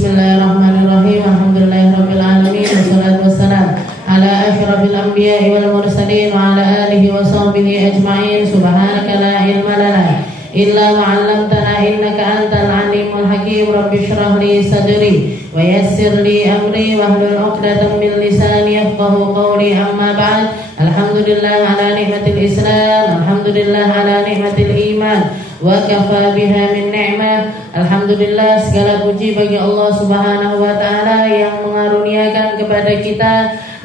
Bismillahirrahmanirrahim. Alhamdulillahirabbil alamin wassalatu wassalam ala asyrafil anbiya'i wal mursalin wa ala alihi wa sahbihi ajma'in. Subhanaka la ilma lana illa ma 'allamtana innaka antal alimul hakim. Rabbi shrah li sadri wa yassir li amri wahlul 'uqdatam min lisani yafqahu qawli. Amma ba'd. Alhamdulillah ala ni'matil Islam, alhamdulillah ala ni'matil iman, wa kafa biha min ni'mah. Alhamdulillah, segala puji bagi Allah Subhanahu wa taala yang mengaruniakan kepada kita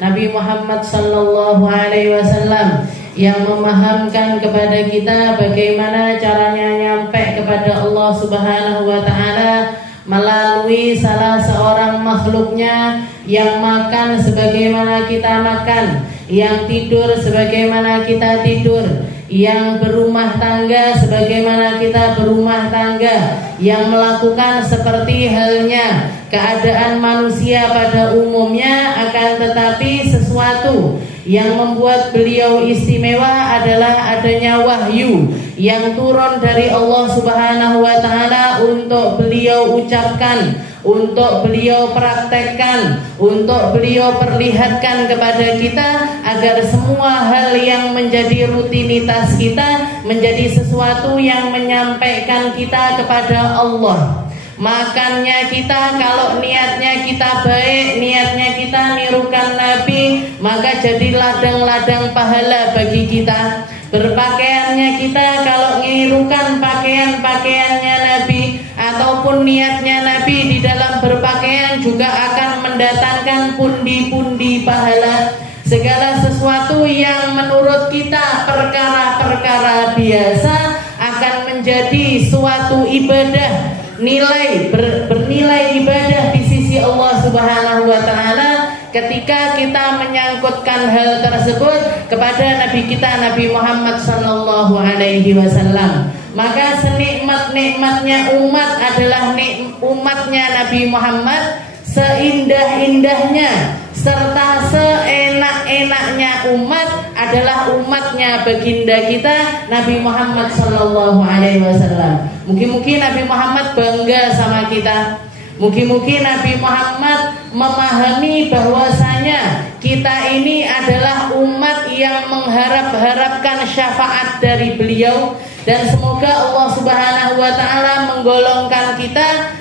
Nabi Muhammad sallallahu alaihi wasallam, yang memahamkan kepada kita bagaimana caranya nyampe kepada Allah Subhanahu wa taala melalui salah seorang makhluknya yang makan sebagaimana kita makan, yang tidur sebagaimana kita tidur, yang berumah tangga sebagaimana kita berumah tangga, yang melakukan seperti halnya keadaan manusia pada umumnya. Akan tetapi sesuatu yang membuat beliau istimewa adalah adanya wahyu yang turun dari Allah Subhanahu wa taala untuk beliau ucapkan, untuk beliau praktekkan, untuk beliau perlihatkan kepada kita, agar semua hal yang menjadi rutinitas kita menjadi sesuatu yang menyampaikan kita kepada Allah. Makannya kita, kalau niatnya kita baik, niatnya kita nirukan Nabi, maka jadi ladang-ladang pahala bagi kita. Berpakaiannya kita, kalau nirukan pakaian-pakaiannya Nabi, ataupun niatnya Nabi di dalam berpakaian, juga akan mendatangkan pundi-pundi pahala. Segala sesuatu yang menurut kita perkara-perkara biasa akan menjadi suatu ibadah, bernilai ibadah di sisi Allah Subhanahu wa taala ketika kita menyangkutkan hal tersebut kepada Nabi kita Nabi Muhammad sallallahu alaihi wasallam. Maka senikmat-nikmatnya umat adalah umatnya Nabi Muhammad, seindah-indahnya serta seenak-enaknya umat adalah umatnya baginda kita Nabi Muhammad sallallahu alaihi wasallam. Mungkin Nabi Muhammad bangga sama kita. Mungkin Nabi Muhammad memahami bahwasanya kita ini adalah umat yang mengharap-harapkan syafaat dari beliau, dan semoga Allah Subhanahu wa taala menggolongkan kita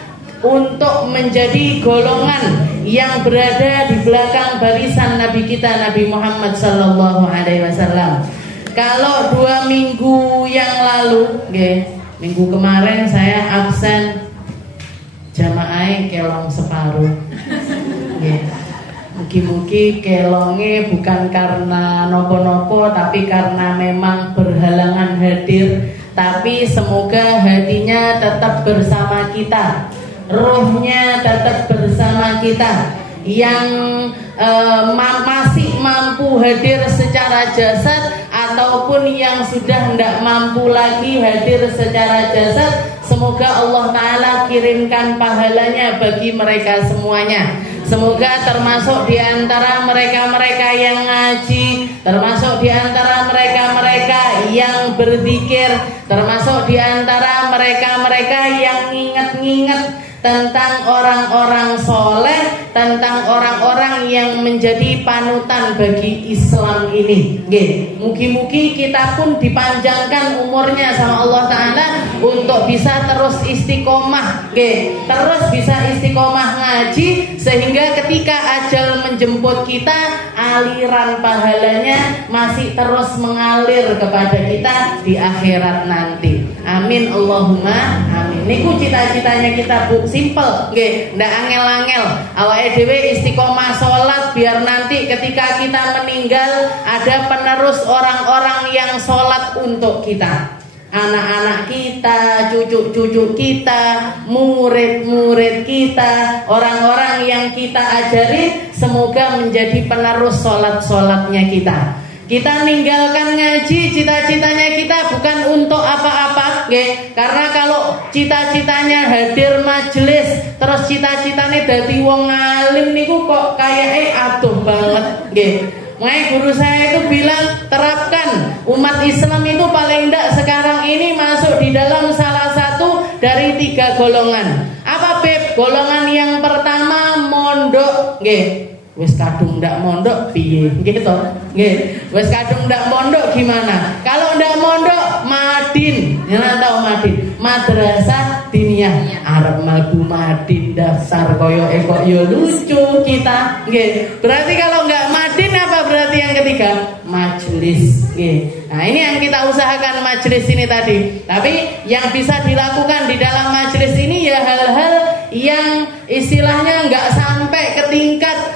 untuk menjadi golongan yang berada di belakang barisan Nabi kita Nabi Muhammad sallallahu alaihi wasallam. Kalau 2 minggu yang lalu, minggu kemarin saya absen jamaah kelong separuh. Mugi-mugi kelonge bukan karena nopo-nopo, tapi karena memang berhalangan hadir. Tapi semoga hatinya tetap bersama kita, rohnya tetap bersama kita. Yang masih mampu hadir secara jasad ataupun yang sudah tidak mampu lagi hadir secara jasad, semoga Allah Ta'ala kirimkan pahalanya bagi mereka semuanya. Semoga termasuk di antara mereka-mereka yang ngaji, termasuk di antara mereka-mereka yang berzikir, termasuk di antara mereka-mereka yang nginget-nginget tentang orang-orang soleh, tentang orang-orang yang menjadi panutan bagi Islam ini. Mugi-mugi kita pun dipanjangkan umurnya sama Allah Ta'ala untuk bisa terus istiqomah, terus bisa istiqomah ngaji, sehingga ketika ajal menjemput kita, aliran pahalanya masih terus mengalir kepada kita di akhirat nanti. Amin Allahumma amin. Niku cita-citanya kita, Bu, simple, ndak angel-angel. Awake dhewe istiqomah sholat biar nanti ketika kita meninggal ada penerus orang-orang yang sholat untuk kita. Anak-anak kita, cucu-cucu kita, murid-murid kita, orang-orang yang kita ajari, semoga menjadi penerus sholat-sholatnya kita. Kita ninggalkan ngaji, cita-citanya kita bukan untuk apa-apa, karena kalau cita-citanya hadir majelis, terus cita-citanya dadi wong alim niku kok kayaknya aduh banget, Makanya guru saya itu bilang, terapkan umat Islam itu paling tidak sekarang ini masuk di dalam salah satu dari 3 golongan. Apa Beb? Golongan yang pertama nggih. Wis kadung ndak mondok piye gitu. Nggih. Wis kadung ndak mondok gimana? Kalau ndak mondok Madin. Yen tau Madin, madrasah diniyah. Arep mlebu Madin daftar koyo kok yo lucu kita. Nggih. Berarti kalau nggak Madin apa berarti yang ketiga? Majelis. Nggih. Nah, ini yang kita usahakan majelis ini tadi. Tapi yang bisa dilakukan di dalam majelis ini ya hal-hal yang istilahnya nggak sampai ke tingkat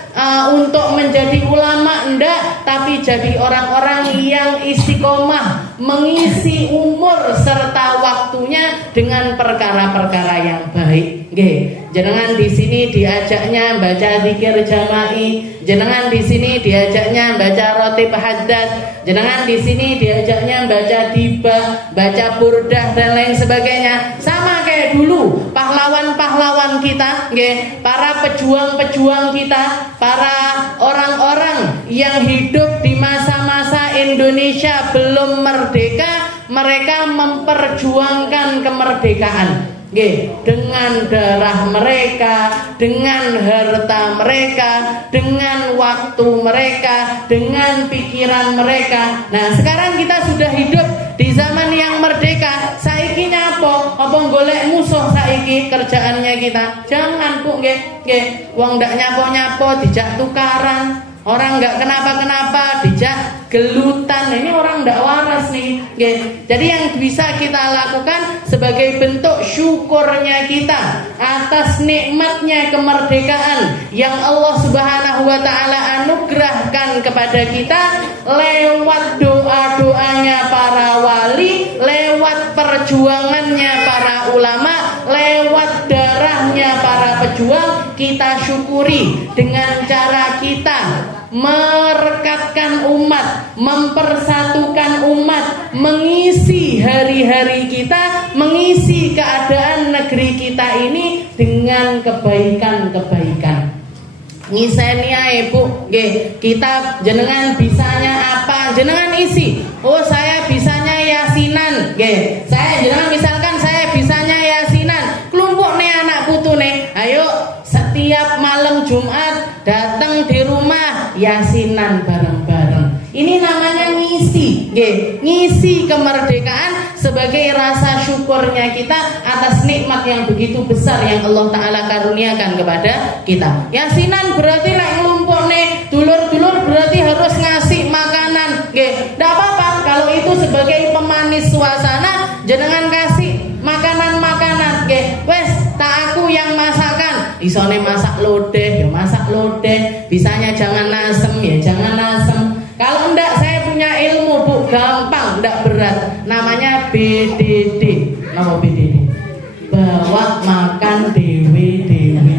untuk menjadi ulama enggak, tapi jadi orang-orang yang istiqomah mengisi umur serta waktunya dengan perkara-perkara yang baik. Nggih, jenengan di sini diajaknya baca zikir jama'i, jenengan di sini diajaknya baca rotib haddad, jenengan di sini diajaknya baca diba, baca burdah dan lain sebagainya. Sama kayak dulu pahlawan-pahlawan kita, nggih, para pejuang-pejuang kita, para orang-orang yang hidup di masa-masa Indonesia belum merdeka, mereka memperjuangkan kemerdekaan. Nggih, dengan darah mereka, dengan harta mereka, dengan waktu mereka, dengan pikiran mereka. Nah, sekarang kita sudah hidup di zaman yang merdeka. Saiki nyapo? Apa golek musuh saiki kerjaannya kita? Jangan, Bu, nggih. Nggih, wong ndak nyapo-nyapo dijak tukaran. Orang nggak kenapa-kenapa dijak gelutan. Ini orang nggak waras nih. Jadi yang bisa kita lakukan sebagai bentuk syukurnya kita atas nikmatnya kemerdekaan yang Allah Subhanahu wa Ta'ala anugerahkan kepada kita lewat doa-doanya para wali, lewat perjuangannya para ulama, lewat darahnya para pejuang. Kita syukuri dengan cara kita merekatkan umat, mempersatukan umat, mengisi hari-hari kita, mengisi keadaan negeri kita ini dengan kebaikan-kebaikan. Ngiseni ae, Bu, nggih, kita jenengan bisanya apa? Jenengan isi. Oh, saya bisanya yasinan, nggih. Saya jenengan misalkan saya bisanya yasinan. Klumpukne anak putune. Ayo setiap malam Jumat datang di rumah yasinan bareng-bareng. Ini namanya ngisi, nggih. Ngisi kemerdekaan sebagai rasa syukurnya kita atas nikmat yang begitu besar yang Allah Ta'ala karuniakan kepada kita. Yasinan berarti lek nglumpukne dulur-dulur berarti harus ngasih makanan, nggih. Ndak apa-apa kalau itu sebagai pemanis suasana, jenengan kasih makanan-makanan, nggih. Wes tak aku yang masakan. Isone masak lodeh, ya masak lodeh. Bisanya jangan asem, ya jangan asem. Kalau enggak saya punya ilmu, Bu, gampang, enggak berat. Namanya BDD. Nama BDD? Bawa makan dewe-dewe.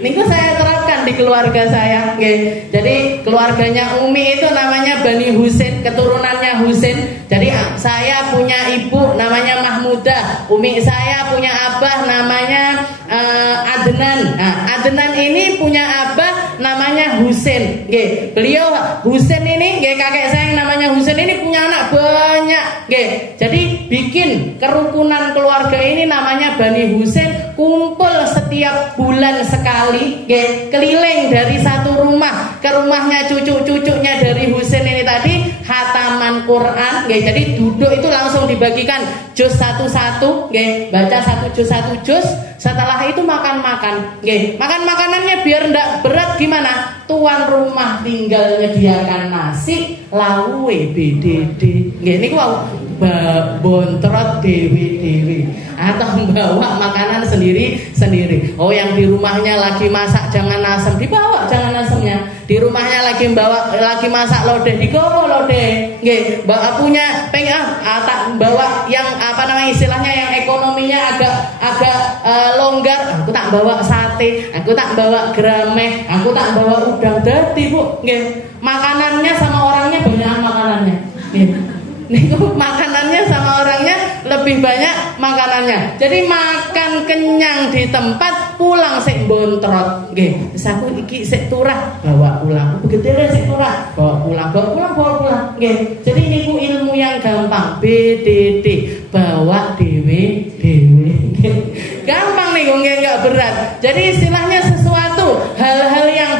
Niku saya terapkan di keluarga saya, nggih. Jadi keluarganya Umi itu namanya Bani Husin, keturunannya Husin. Jadi saya punya ibu namanya Mahmudah, Umi saya punya abah namanya Adnan. Nah, Adnan ini punya abah namanya Husin, nggih. Beliau Husin ini, nggih, kakek saya yang namanya Husin ini punya anak banyak, nggih. Jadi bikin kerukunan keluarga ini namanya Bani Husin, kumpul setiap bulan sekali, nggih, keliling dari satu rumah ke rumahnya cucu-cucunya dari Husin ini tadi, khataman Quran, nggih. Jadi duduk itu langsung dibagikan juz satu-satu, nggih, baca satu juz. Setelah itu makan-makan, nggih. Makan makanannya biar ndak berat gimana? Tuan rumah tinggal menyediakan nasi, lawe BDD, nggih. Niku wau bontrot dewi-dewi atau bawa makanan sendiri-sendiri. Oh, yang di rumahnya lagi masak jangan asem, dibawa jangan asemnya. Di rumahnya lagi masak lodeh, digowo lodeh, nggih. Bawa punya tak bawa yang apa namanya istilahnya yang ekonominya agak longgar. Aku tak bawa sate, aku tak bawa grameh, aku tak bawa udang dadi, Bu, nggih. Makanannya sama orangnya banyak makanannya, nggih. Niku makanannya sama orangnya lebih banyak makanannya. Jadi makan kenyang di tempat, pulang sik bontrot, nggih. Wis aku iki sik turah, bawa pulang. Begitu sik turah, bawa pulang, nggih. Jadi niku ilmu yang gampang, BDD, bawa dewe. Gampang niku, nggih, enggak berat. Jadi istilahnya sesuatu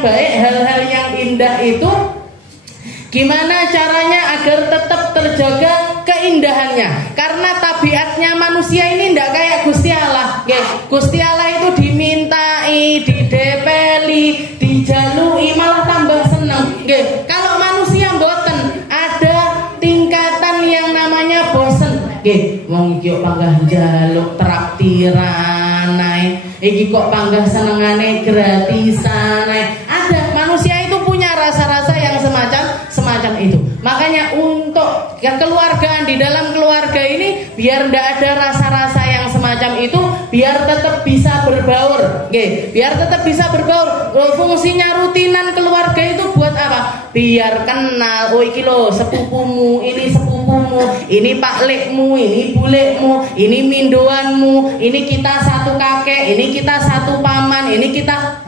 baik, hal-hal yang indah itu gimana caranya agar tetap terjaga keindahannya? Karena tabiatnya manusia ini tidak kayak Gusti Allah. Gusti Allah itu dimintai, didepeli, dijalui, malah tambah seneng. Kalau manusia mboten, ada tingkatan yang namanya bosen. Wong iki kok panggah njaluk traktiran ae. Iki kok panggah senengane gratisan ae. Ada manusia itu punya rasa-rasa yang semacam itu. Makanya untuk kekeluargaan, di dalam keluarga ini biar tidak ada rasa-rasa yang semacam itu, biar tetap bisa berbaur. Biar tetap bisa berbaur. Fungsinya rutinan keluarga itu buat apa? Biar kenal, oh iki lo sepupumu, ini sepupumu, ini paklekmu, ini bulekmu, ini mindoanmu, ini kita satu kakek, ini kita satu paman, ini kita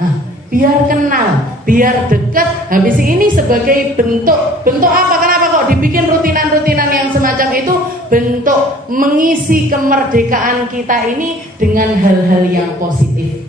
biar kenal, biar dekat. Habis ini sebagai bentuk apa? Kenapa kok dibikin rutinan-rutinan yang semacam itu? Bentuk mengisi kemerdekaan kita ini dengan hal-hal yang positif.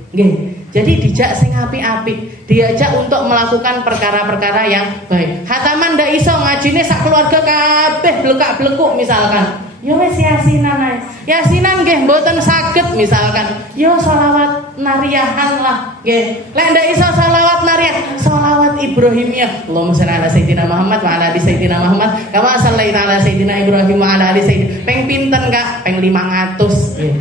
Jadi dijak sing apik-apik, diajak untuk melakukan perkara-perkara yang baik. Hataman ndak iso ngajine sak keluarga kabeh blekak-blekuk misalkan. Ya wis yasinan ae. Yasinan nggih mboten saged misalkan. Ya sholawat nariyahan lah nggih. Lek ndak iso sholawat nariyah, sholawat Ibrahimiyah. Allahumma shalli ala sayyidina Muhammad wa ala ali sayyidina Muhammad kama shallaita ala sayyidina Ibrahim wa ala ali sayyidina. Peng pinten Kak? Peng 500 nggih.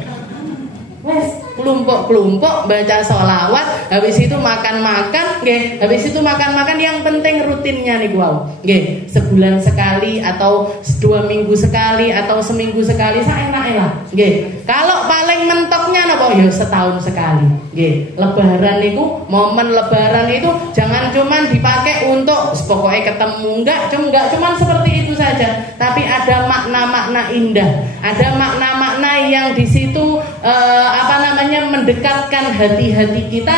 Wes kelompok-kelompok baca sholawat, habis itu makan-makan, habis itu makan-makan, yang penting rutinnya nih wow, sebulan sekali atau 2 minggu sekali atau seminggu sekali, saenake lah, kalau paling mentoknya napa ya setahun sekali, lebaran itu, momen lebaran itu jangan cuman dipakai untuk pokoknya ketemu, enggak cuman seperti itu saja, tapi ada makna-makna indah, ada makna-makna yang di situ mendekatkan hati-hati kita,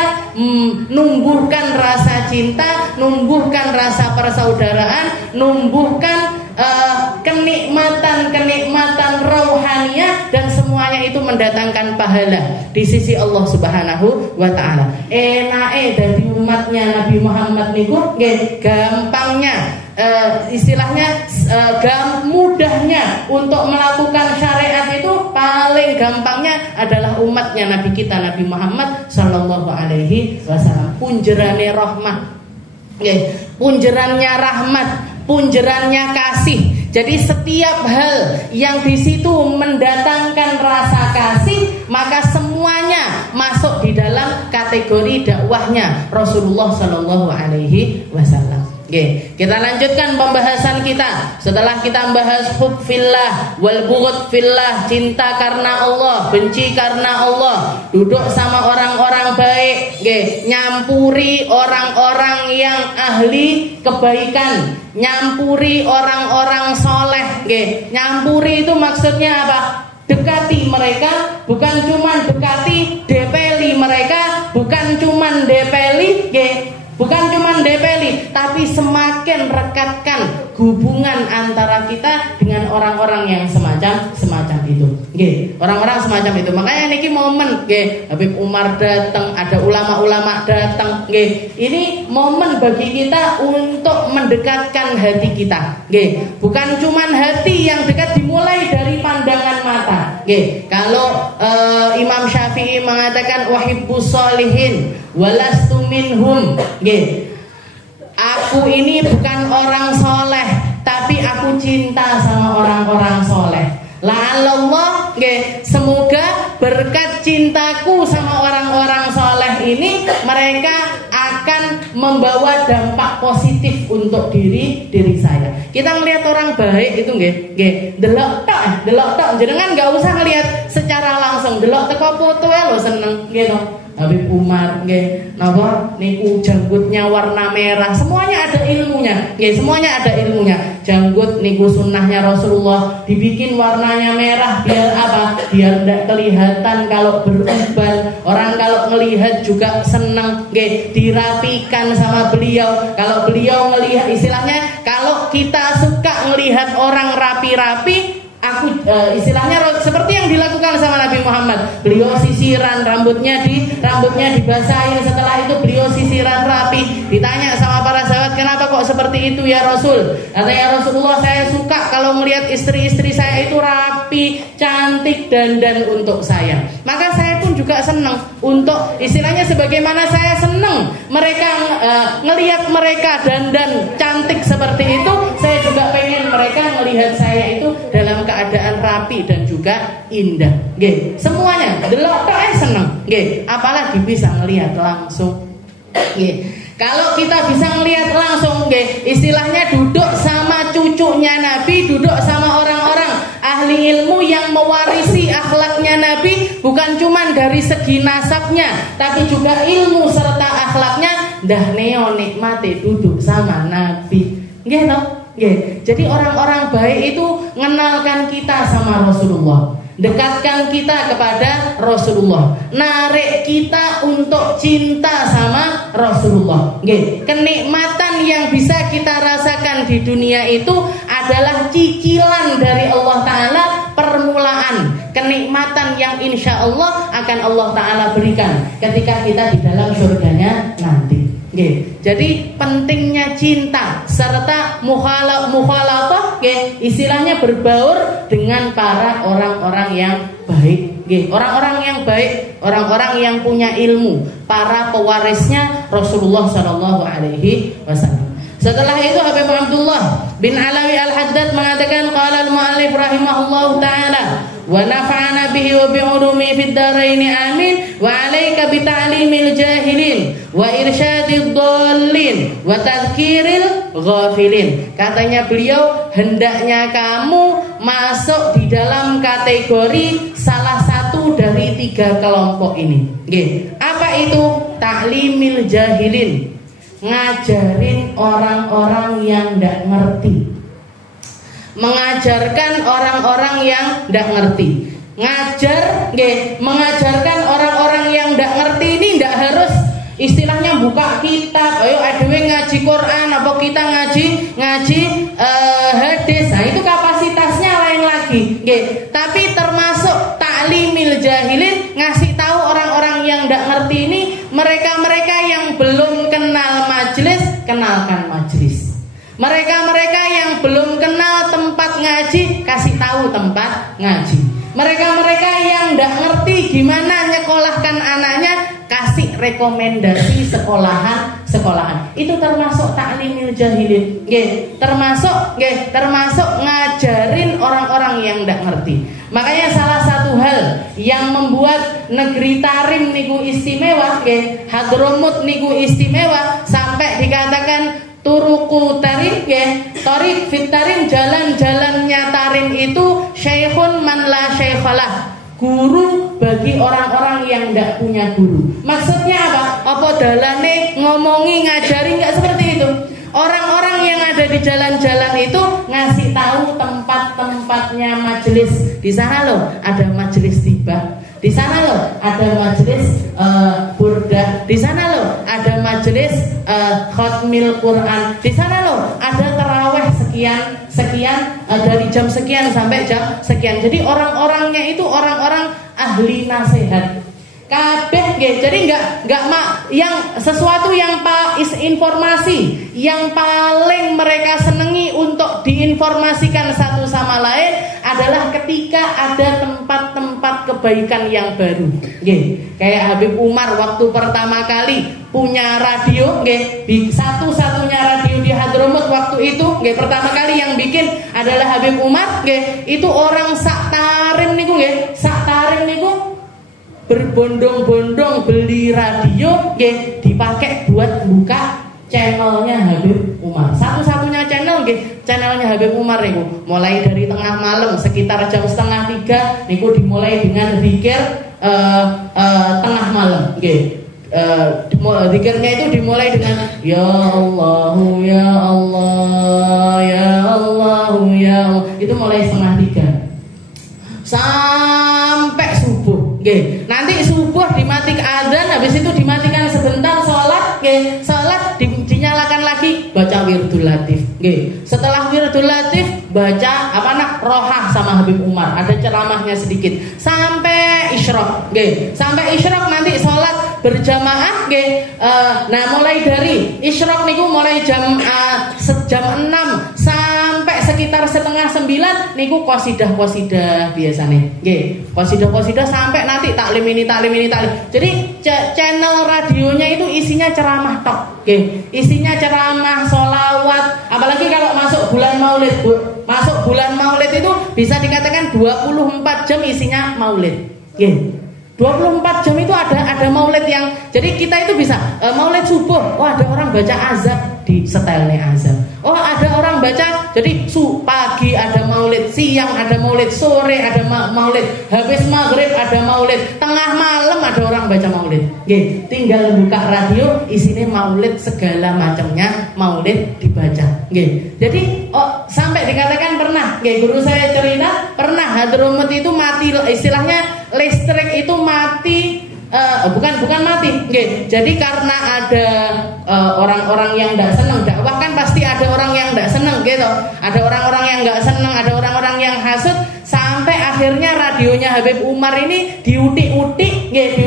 numbuhkan rasa cinta, numbuhkan rasa persaudaraan, numbuhkan kenikmatan rohaniah, dan semuanya itu mendatangkan pahala di sisi Allah Subhanahu wa taala. Enake dari umatnya Nabi Muhammad niku gampangnya, istilahnya mudahnya untuk melakukan syariat itu paling gampangnya adalah umatnya Nabi kita Nabi Muhammad sallallahu alaihi wasallam. Punjerane rahmah, punjerannya rahmat, punjerannya kasih. Jadi setiap hal yang di situ mendatangkan rasa kasih, maka semuanya masuk di dalam kategori dakwahnya Rasulullah sallallahu alaihi wasallam. Kita lanjutkan pembahasan kita. Setelah kita membahas hub fillah wal bughd fillah, cinta karena Allah, benci karena Allah, duduk sama orang-orang baik, nyampuri orang-orang yang ahli kebaikan, nyampuri orang-orang soleh, nyampuri itu maksudnya apa? Dekati mereka, bukan cuma dekati, depeli mereka, bukan cuma depeli, bukan cuma depeli, tapi semakin rekatkan hubungan antara kita dengan orang-orang yang semacam itu. Orang-orang semacam itu. Makanya niki momen, Habib Umar datang, ada ulama-ulama datang. Ini momen bagi kita untuk mendekatkan hati kita. Bukan cuma hati yang dekat, dimulai dari pandangan mata. Kalau Imam Syafi'i mengatakan wahibbus sholihin walastu minhum. Aku ini bukan orang soleh, tapi aku cinta sama orang-orang soleh. La'allallah, semoga berkat cintaku sama orang-orang soleh ini, mereka akan membawa dampak positif untuk diri saya. Kita ngelihat orang baik itu delok tok, jenengan nggak usah ngelihat secara langsung, delok teko foto lo seneng gitu. Habib Umar, napa niku janggutnya warna merah, semuanya ada ilmunya, semuanya ada ilmunya. Janggut niku sunnahnya Rasulullah, dibikin warnanya merah biar apa? Biar tidak kelihatan kalau beruban. Orang kalau melihat juga senang, dirapikan sama beliau. Kalau beliau melihat, istilahnya kalau kita suka melihat orang rapi-rapi, istilahnya seperti yang dilakukan sama Nabi Muhammad. Beliau sisiran rambutnya dibasahin, setelah itu beliau sisiran rapi, Ditanya sama para sahabat, kenapa kok seperti itu ya Rasul? Katanya Rasulullah, saya suka kalau melihat istri-istri saya itu rapi, cantik, dandan untuk saya. Maka saya pun juga senang untuk istilahnya sebagaimana saya senang mereka ngelihat mereka dandan cantik seperti itu, saya juga pengen mereka melihat saya itu dalam keadaan rapi dan juga indah. Nggih, semuanya delok tok seneng. Nggih, apalagi bisa ngelihat langsung. Nggih. Kalau kita bisa ngelihat langsung, nggih, istilahnya duduk sama cucunya Nabi, duduk sama orang-orang ahli ilmu yang mewarisi akhlaknya Nabi, bukan cuma dari segi nasabnya, tapi juga ilmu serta akhlaknya. Dah neo nikmati duduk sama Nabi. Nggih toh? Nggih. Jadi orang-orang baik itu mengenalkan kita sama Rasulullah, dekatkan kita kepada Rasulullah, narik kita untuk cinta sama Rasulullah. Nggih, kenikmatan yang bisa kita rasakan di dunia itu adalah cicilan dari Allah Ta'ala, permulaan kenikmatan yang insya Allah akan Allah Ta'ala berikan ketika kita di dalam surganya nanti. Nggih, jadi pentingnya cinta serta mukhalatah, nggih, istilahnya berbaur dengan para orang-orang yang baik. Nggih, orang-orang yang baik, orang-orang yang punya ilmu, para pewarisnya Rasulullah sallallahu alaihi wasallam. Setelah itu Habib Abdullah bin Alawi Al-Haddad mengatakan, qala al-mu'allif rahimahullahu ta'ala wa nafa'ana bihi wa bi'ulumi fid dharaini amin wa 'alaika bi ta'limil jahilin wa irsyadid dhallin wa tadhkiril ghafilin. Katanya beliau, hendaknya kamu masuk di dalam kategori salah satu dari 3 kelompok ini. Nggih, apa itu? Ta'limil jahilin, ngajarin orang-orang yang tidak ngerti, mengajarkan orang-orang yang tidak ngerti. Ngajar, nggih, mengajarkan orang-orang yang tidak ngerti ini tidak harus istilahnya buka kitab, ayo adewe ngaji Quran, apa kita ngaji hadis. Nah, itu kapasitasnya lain lagi, nggih. Tapi termasuk ta'limil jahilin, ngasih tahu orang-orang yang tidak ngerti ini, mereka-mereka yang belum kenal majelis, kenalkan majelis. Mereka-mereka yang belum kenal tempat ngaji, kasih tahu tempat ngaji. Mereka-mereka yang tidak ngerti gimana nyekolahkan anaknya, kasih rekomendasi sekolahan. Itu termasuk ta'limil jahilin. Nggih, termasuk ngajarin orang-orang yang tidak ngerti. Makanya salah satu hal yang membuat negeri Tarim niku istimewa, nggih, Hadramut niku istimewa, sampai dikatakan turuku Tarim, nggih, Tariq fit Tarim, jalan-jalannya Tarim itu syekhun man la syeikhalah, guru bagi orang-orang yang tidak punya guru. Maksudnya apa? Apa dalane ngomongi ngajari, nggak seperti itu. Orang-orang yang ada di jalan-jalan itu ngasih tahu tempat-tempatnya majelis. Di sana loh ada majelis tiba, di sana loh ada majelis burdah, di sana loh ada majelis khatmil Quran, di sana loh ada tarawih sekian dari jam sekian sampai jam sekian. Jadi orang-orangnya itu orang-orang ahli nasihat. Kabeh nggih, jadi enggak yang sesuatu yang informasi yang paling mereka senangi untuk diinformasikan satu sama lain adalah ketika ada tempat-tempat kebaikan yang baru. Nggih, kayak Habib Umar waktu pertama kali punya radio, nggih, satu-satunya radio di Hadramut waktu itu, nggih, pertama kali yang bikin adalah Habib Umar, nggih. Itu orang sak Tarim niku, nggih, sak Tarim niku berbondong-bondong beli radio, nggih, dipakai buat buka channelnya Habib Umar. Satu-satunya channel, nggih, channelnya Habib Umar niku. Mulai dari tengah malam sekitar jam 2:30 niku dimulai dengan zikir tengah malam, nggih. Zikirnya itu dimulai dengan ya Allah ya Allah ya Allah ya Allah. Itu mulai 2:30 sampai subuh. Nggih. Nanti subuh dimatikan azan, habis itu dimatikan sebentar sholat, nggih. Sholat dinyalakan lagi baca wirdul latif. Nggih. Setelah wirdul latif baca rohah sama Habib Umar, ada ceramahnya sedikit sampai isyraq. Nggih. Sampai isyraq nanti sholat berjamaah nggih. Nah mulai dari isyraq niku mulai jam 6 sampai sekitar setengah 9 niku qasidah biasane nggih. Qasidah sampai nanti taklim ini. Jadi channel radionya itu isinya ceramah tok nggih. Isinya ceramah, sholawat, apalagi kalau masuk bulan Maulid, Bu. Masuk bulan Maulid itu bisa dikatakan 24 jam isinya Maulid. Nggih. 24 jam itu ada maulid yang jadi kita itu bisa maulid subuh, oh ada orang baca azan di setelnya azan. Oh ada orang baca jadi pagi ada maulid, siang ada maulid, sore ada maulid, habis maghrib ada maulid, tengah malam ada orang baca maulid. Nggih, tinggal buka radio isinya maulid segala macamnya maulid dibaca. Nggih. Jadi sampai dikatakan pernah, nggih guru saya cerita pernah Hadromut itu mati istilahnya listrik itu mati bukan mati nggih. Jadi karena ada orang-orang yang tidak senang dakwah kan pasti ada orang yang tidak senang gitu. Ada orang-orang yang nggak senang, ada orang-orang yang hasut sampai akhirnya radionya Habib Umar ini diutik-utik nggih,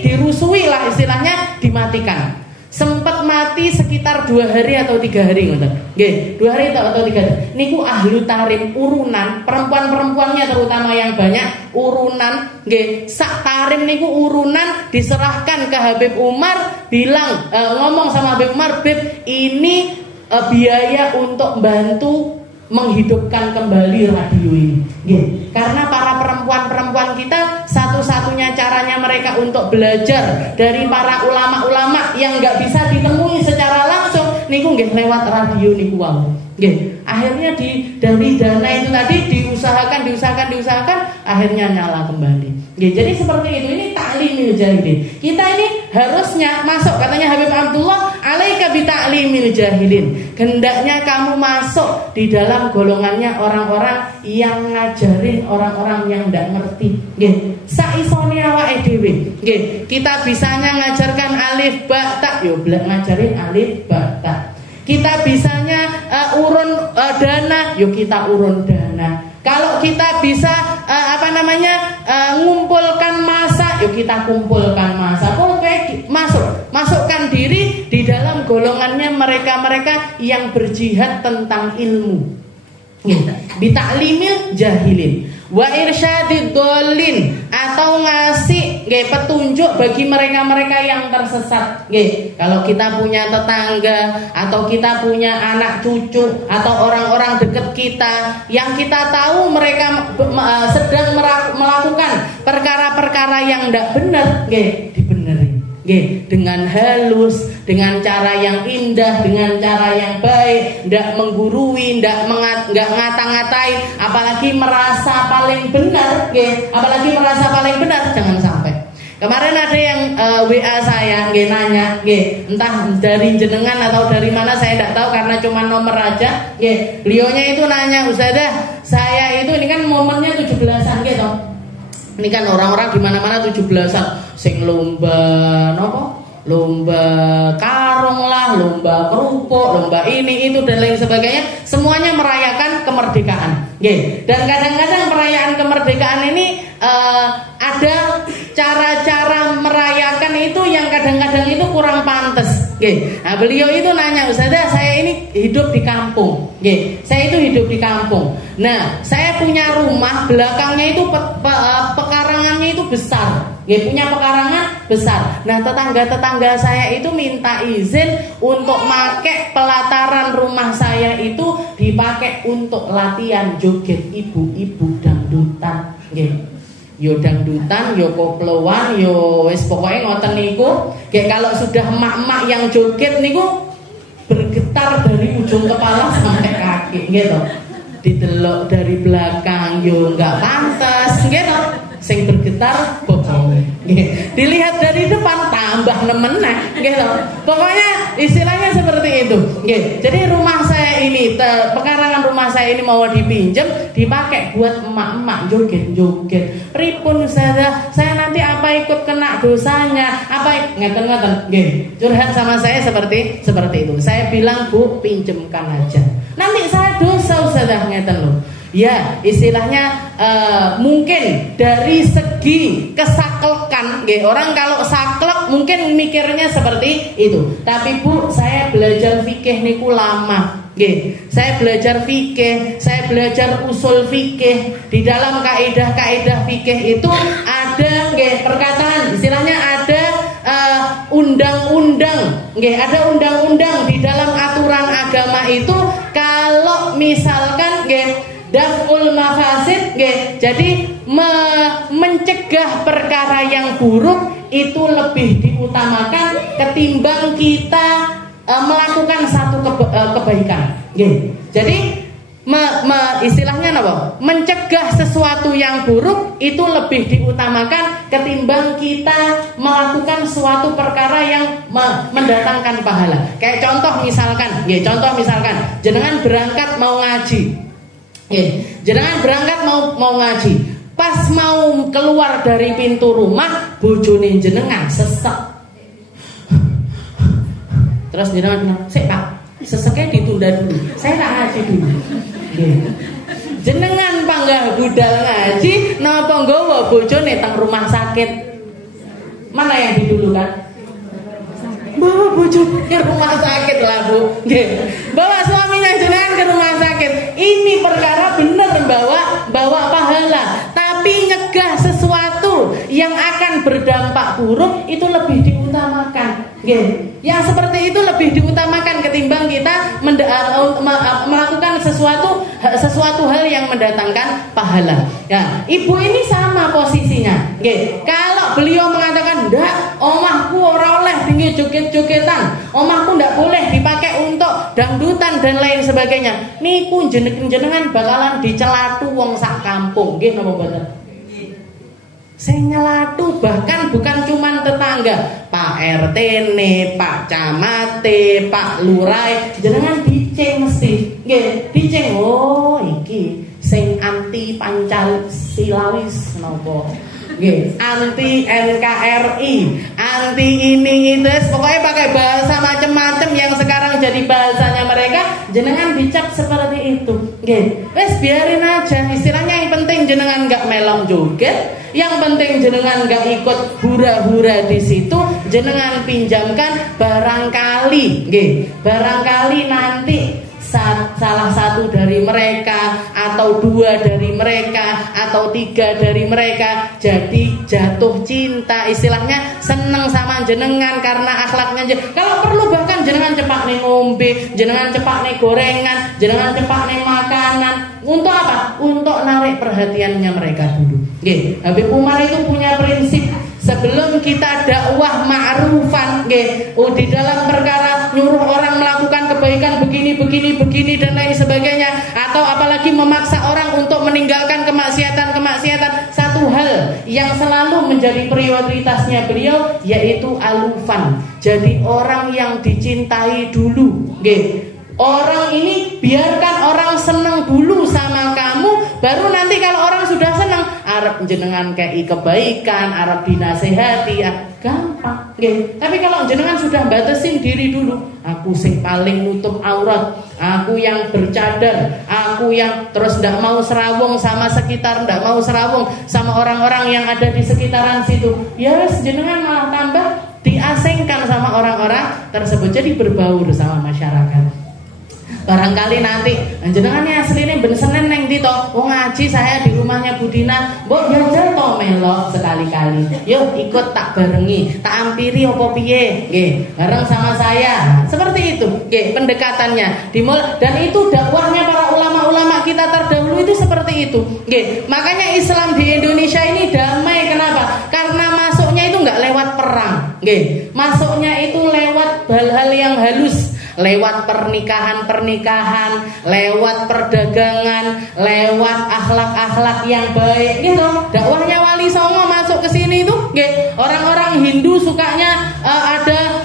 dirusui lah istilahnya, dimatikan. Sempat mati sekitar 2 hari atau 3 hari ngoten. Nggih, 2 hari atau 3 hari. Niku ahlu tarim urunan, perempuan-perempuannya terutama yang banyak urunan nggih. Sak tarim niku urunan diserahkan ke Habib Umar, bilang ngomong sama Habib Umar, "Bib, ini biaya untuk bantu menghidupkan kembali radio ini." Nggih. Karena para perempuan-perempuan kita satu-satunya caranya mereka untuk belajar dari para ulama-ulama yang nggak bisa ditemui secara langsung niku nggih lewat radio niku wau. Nggih. Akhirnya dari dana itu tadi diusahakan akhirnya nyala kembali. Nggih, jadi seperti itu. Ini ta'limil jahilin. Kita ini harusnya masuk, katanya Habib Abdullah, alaika bi ta'limil jahilin. Hendaknya kamu masuk di dalam golongannya orang-orang yang ngajarin orang-orang yang ndak ngerti. Nggih, saisone awake dhewe. Nggih, kita bisanya ngajarkan alif ba ta, yo blek ngajarin alif ba ta. Kita bisanya urun dana, yuk kita urun dana. Kalau kita bisa ngumpulkan masa, yuk kita kumpulkan masa. Pokoknya masukkan diri di dalam golongannya mereka-mereka yang berjihad tentang ilmu. Bita'limil jahilin wa irsyadid dhalin, atau ngasih petunjuk bagi mereka-mereka yang tersesat. Kalau kita punya tetangga atau kita punya anak cucu atau orang-orang dekat kita yang kita tahu mereka sedang melakukan perkara-perkara yang tidak benar, dibenerin. Dengan halus, dengan cara yang indah, dengan cara yang baik, tidak menggurui, tidak ngata-ngatai, apalagi merasa paling benar, jangan sampai. Kemarin ada yang WA saya, nanya, entah dari jenengan atau dari mana saya tidak tahu karena cuma nomor aja. Beliaunya itu nanya, "Ustazah, saya itu ini kan momennya 17-an gitu. Ini kan orang-orang di mana-mana 17-an, sing lomba karung lah, lomba kerupuk, lomba ini itu dan lain sebagainya, semuanya merayakan kemerdekaan. Dan kadang-kadang perayaan kemerdekaan ini ada cara-cara merayakan itu yang kadang-kadang itu kurang pantas. Nah, beliau itu nanya, "Ustazah, saya ini hidup di kampung. Saya itu hidup di kampung. Nah, saya punya rumah, belakangnya itu pekarangannya itu besar. Punya pekarangan besar. Nah, tetangga-tetangga saya itu minta izin untuk pakai pelataran rumah saya itu dipakai untuk latihan joget ibu-ibu dangdutan. Yo dangdutan, yo koploan, yo wis pokoknya ngoten niku. Kalau sudah emak-emak yang joget niku bergetar dari ujung kepala sampai kaki, gitu. Didelok dari belakang yo nggak pantas, gitu. Sing bergetar bobong. Dilihat dari depan tambah nemenah, gitu. Pokoknya istilahnya seperti itu. Jadi rumah saya ini, pekarangan rumah saya ini mau dipinjam, dipakai buat emak-emak joget-joget. Pripun saya nanti apa ikut kena dosanya? Apa ngeten-ngeten? Curhat sama saya seperti itu. Saya bilang, "Bu, pinjemkan aja. Nanti saya dosa Ustazah," ngeten loh. Ya, istilahnya mungkin dari segi kesaklekan, orang kalau saklek mungkin mikirnya seperti itu. Tapi Bu, saya belajar fikih niku lama. Saya belajar fikih, saya belajar usul fikih. Di dalam kaidah-kaidah fikih itu ada perkataan, istilahnya ada undang-undang, ada undang-undang di dalam aturan agama itu. Kalau misalkan daf'ul mafasid, jadi mencegah perkara yang buruk itu lebih diutamakan ketimbang kita melakukan satu kebaikan. Jadi istilahnya apa? Mencegah sesuatu yang buruk itu lebih diutamakan ketimbang kita melakukan suatu perkara yang mendatangkan pahala. Kayak contoh misalkan, jenengan berangkat mau ngaji. Jenengan berangkat mau ngaji. Pas mau keluar dari pintu rumah, bojone jenengan sesek. Terus jenengan bilang, "Sik Pak, seseknya ditunda dulu. Saya tak ngaji dulu." Jenengan panggah budal ngaji, napa nggawa bojone teng rumah sakit? Mana yang didulukan? Bawa bojone ke rumah sakit lah Bu. Bawa suaminya jenengan ke rumah sakit. Ini perkara benar bawa pahala. Tapi nyegah sesuatu yang akan berdampak buruk itu lebih diutamakan. Yang seperti itu lebih diutamakan ketimbang kita melakukan sesuatu hal yang mendatangkan pahala. Ya, ibu ini sama posisinya. Kalau beliau mengatakan, "Ndak, omahku ora oleh tinggi joget-jogetan. Omahku ndak boleh dipakai untuk dangdutan dan lain sebagainya." Niku jenengan bakalan dicelatu wong sak kampung. Nggih napa mboten? Sing nyelatu bahkan bukan cuman tetangga, Pak RT ne, Pak Camate, Pak Lurai, jenengan diceng mesti. Nggih, diceng. Oh, iki sing anti Pancasilawis napa? Nggih, anti NKRI, anti ini itu, pokoknya pakai bahasa macam-macam yang sekarang jadi bahasanya mereka, jenengan dicap seperti itu. Nggih, wes biarin aja. Istilahnya yang penting jenengan nggak melong joget, yang penting jenengan nggak ikut hura-hura di situ, jenengan pinjamkan barangkali, barangkali nanti salah satu dari mereka atau dua dari mereka atau tiga dari mereka jadi jatuh cinta, istilahnya seneng sama jenengan karena akhlaknya. Kalau perlu bahkan jenengan cepak nih ngombe, jenengan cepak nih gorengan, jenengan cepak nih makanan. Untuk apa? Untuk narik perhatiannya mereka dulu. Habib Umar itu punya prinsip, sebelum kita dakwah ma'rufan, di dalam perkara nyuruh orang melakukan kebaikan begini dan lain sebagainya, atau apalagi memaksa orang untuk meninggalkan kemaksiatan, satu hal yang selalu menjadi prioritasnya beliau yaitu alufan. Jadi orang yang dicintai dulu. Orang ini biarkan orang senang dulu sama kamu, baru nanti kalau orang sudah senang, arep jenengan kei kebaikan, arep dinasehati, gampang. Tapi kalau jenengan sudah batasin diri dulu, aku sing paling nutup aurat, aku yang bercadar, aku yang terus ndak mau serawung sama sekitar, ndak mau serawung sama orang-orang yang ada di sekitaran situ, ya jenengan malah tambah diasingkan sama orang-orang tersebut, jadi berbaur sama masyarakat. Barangkali nanti jenengannya aslinya ben Senen neng dito, ngaji saya di rumahnya Budina, mbok jajal to melok sekali-kali. Yuk ikut tak barengi, tak ampiri opo piye, bareng sama saya. Seperti itu, pendekatannya. Dan itu dakwahnya para ulama-ulama kita terdahulu itu seperti itu. Makanya Islam di Indonesia ini damai. Kenapa? Karena masuknya itu nggak lewat perang. Masuknya itu lewat hal-hal yang halus. Lewat pernikahan, lewat perdagangan, lewat akhlak-akhlak yang baik gitu. Dakwahnya Wali Songo masuk ke sini itu, orang-orang Hindu sukanya ada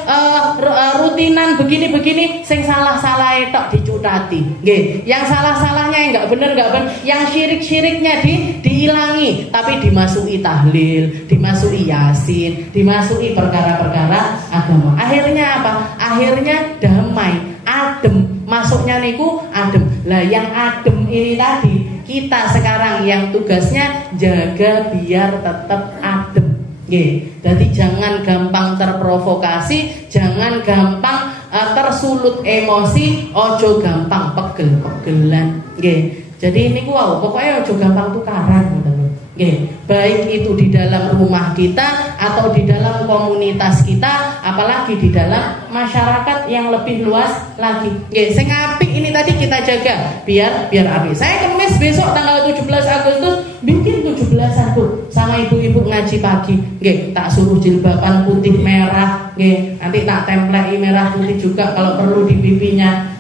rutinan begini-begini, sing salah-salah tok dicutati. Yang salah-salahnya yang enggak bener, yang syirik-syiriknya dihilangi, tapi dimasuki tahlil, dimasuki yasin, dimasuki perkara-perkara agama. Akhirnya apa? Akhirnya damai, adem. Masuknya niku adem. Lah yang adem ini tadi kita sekarang yang tugasnya jaga biar tetap adem. Jadi jangan gampang terprovokasi, jangan gampang tersulut emosi, ojo gampang pegel-pegelan. Jadi ini pokoknya ojo gampang tukaran. Baik itu di dalam rumah kita atau di dalam komunitas kita, apalagi di dalam masyarakat yang lebih luas lagi. Sing apik ini tadi kita jaga biar apik. Saya kemis besok tanggal 17 Agustus bikin 17-an sama ibu-ibu ngaji pagi. Tak suruh jilbaban putih merah, nanti tak templei merah putih juga kalau perlu di pipinya.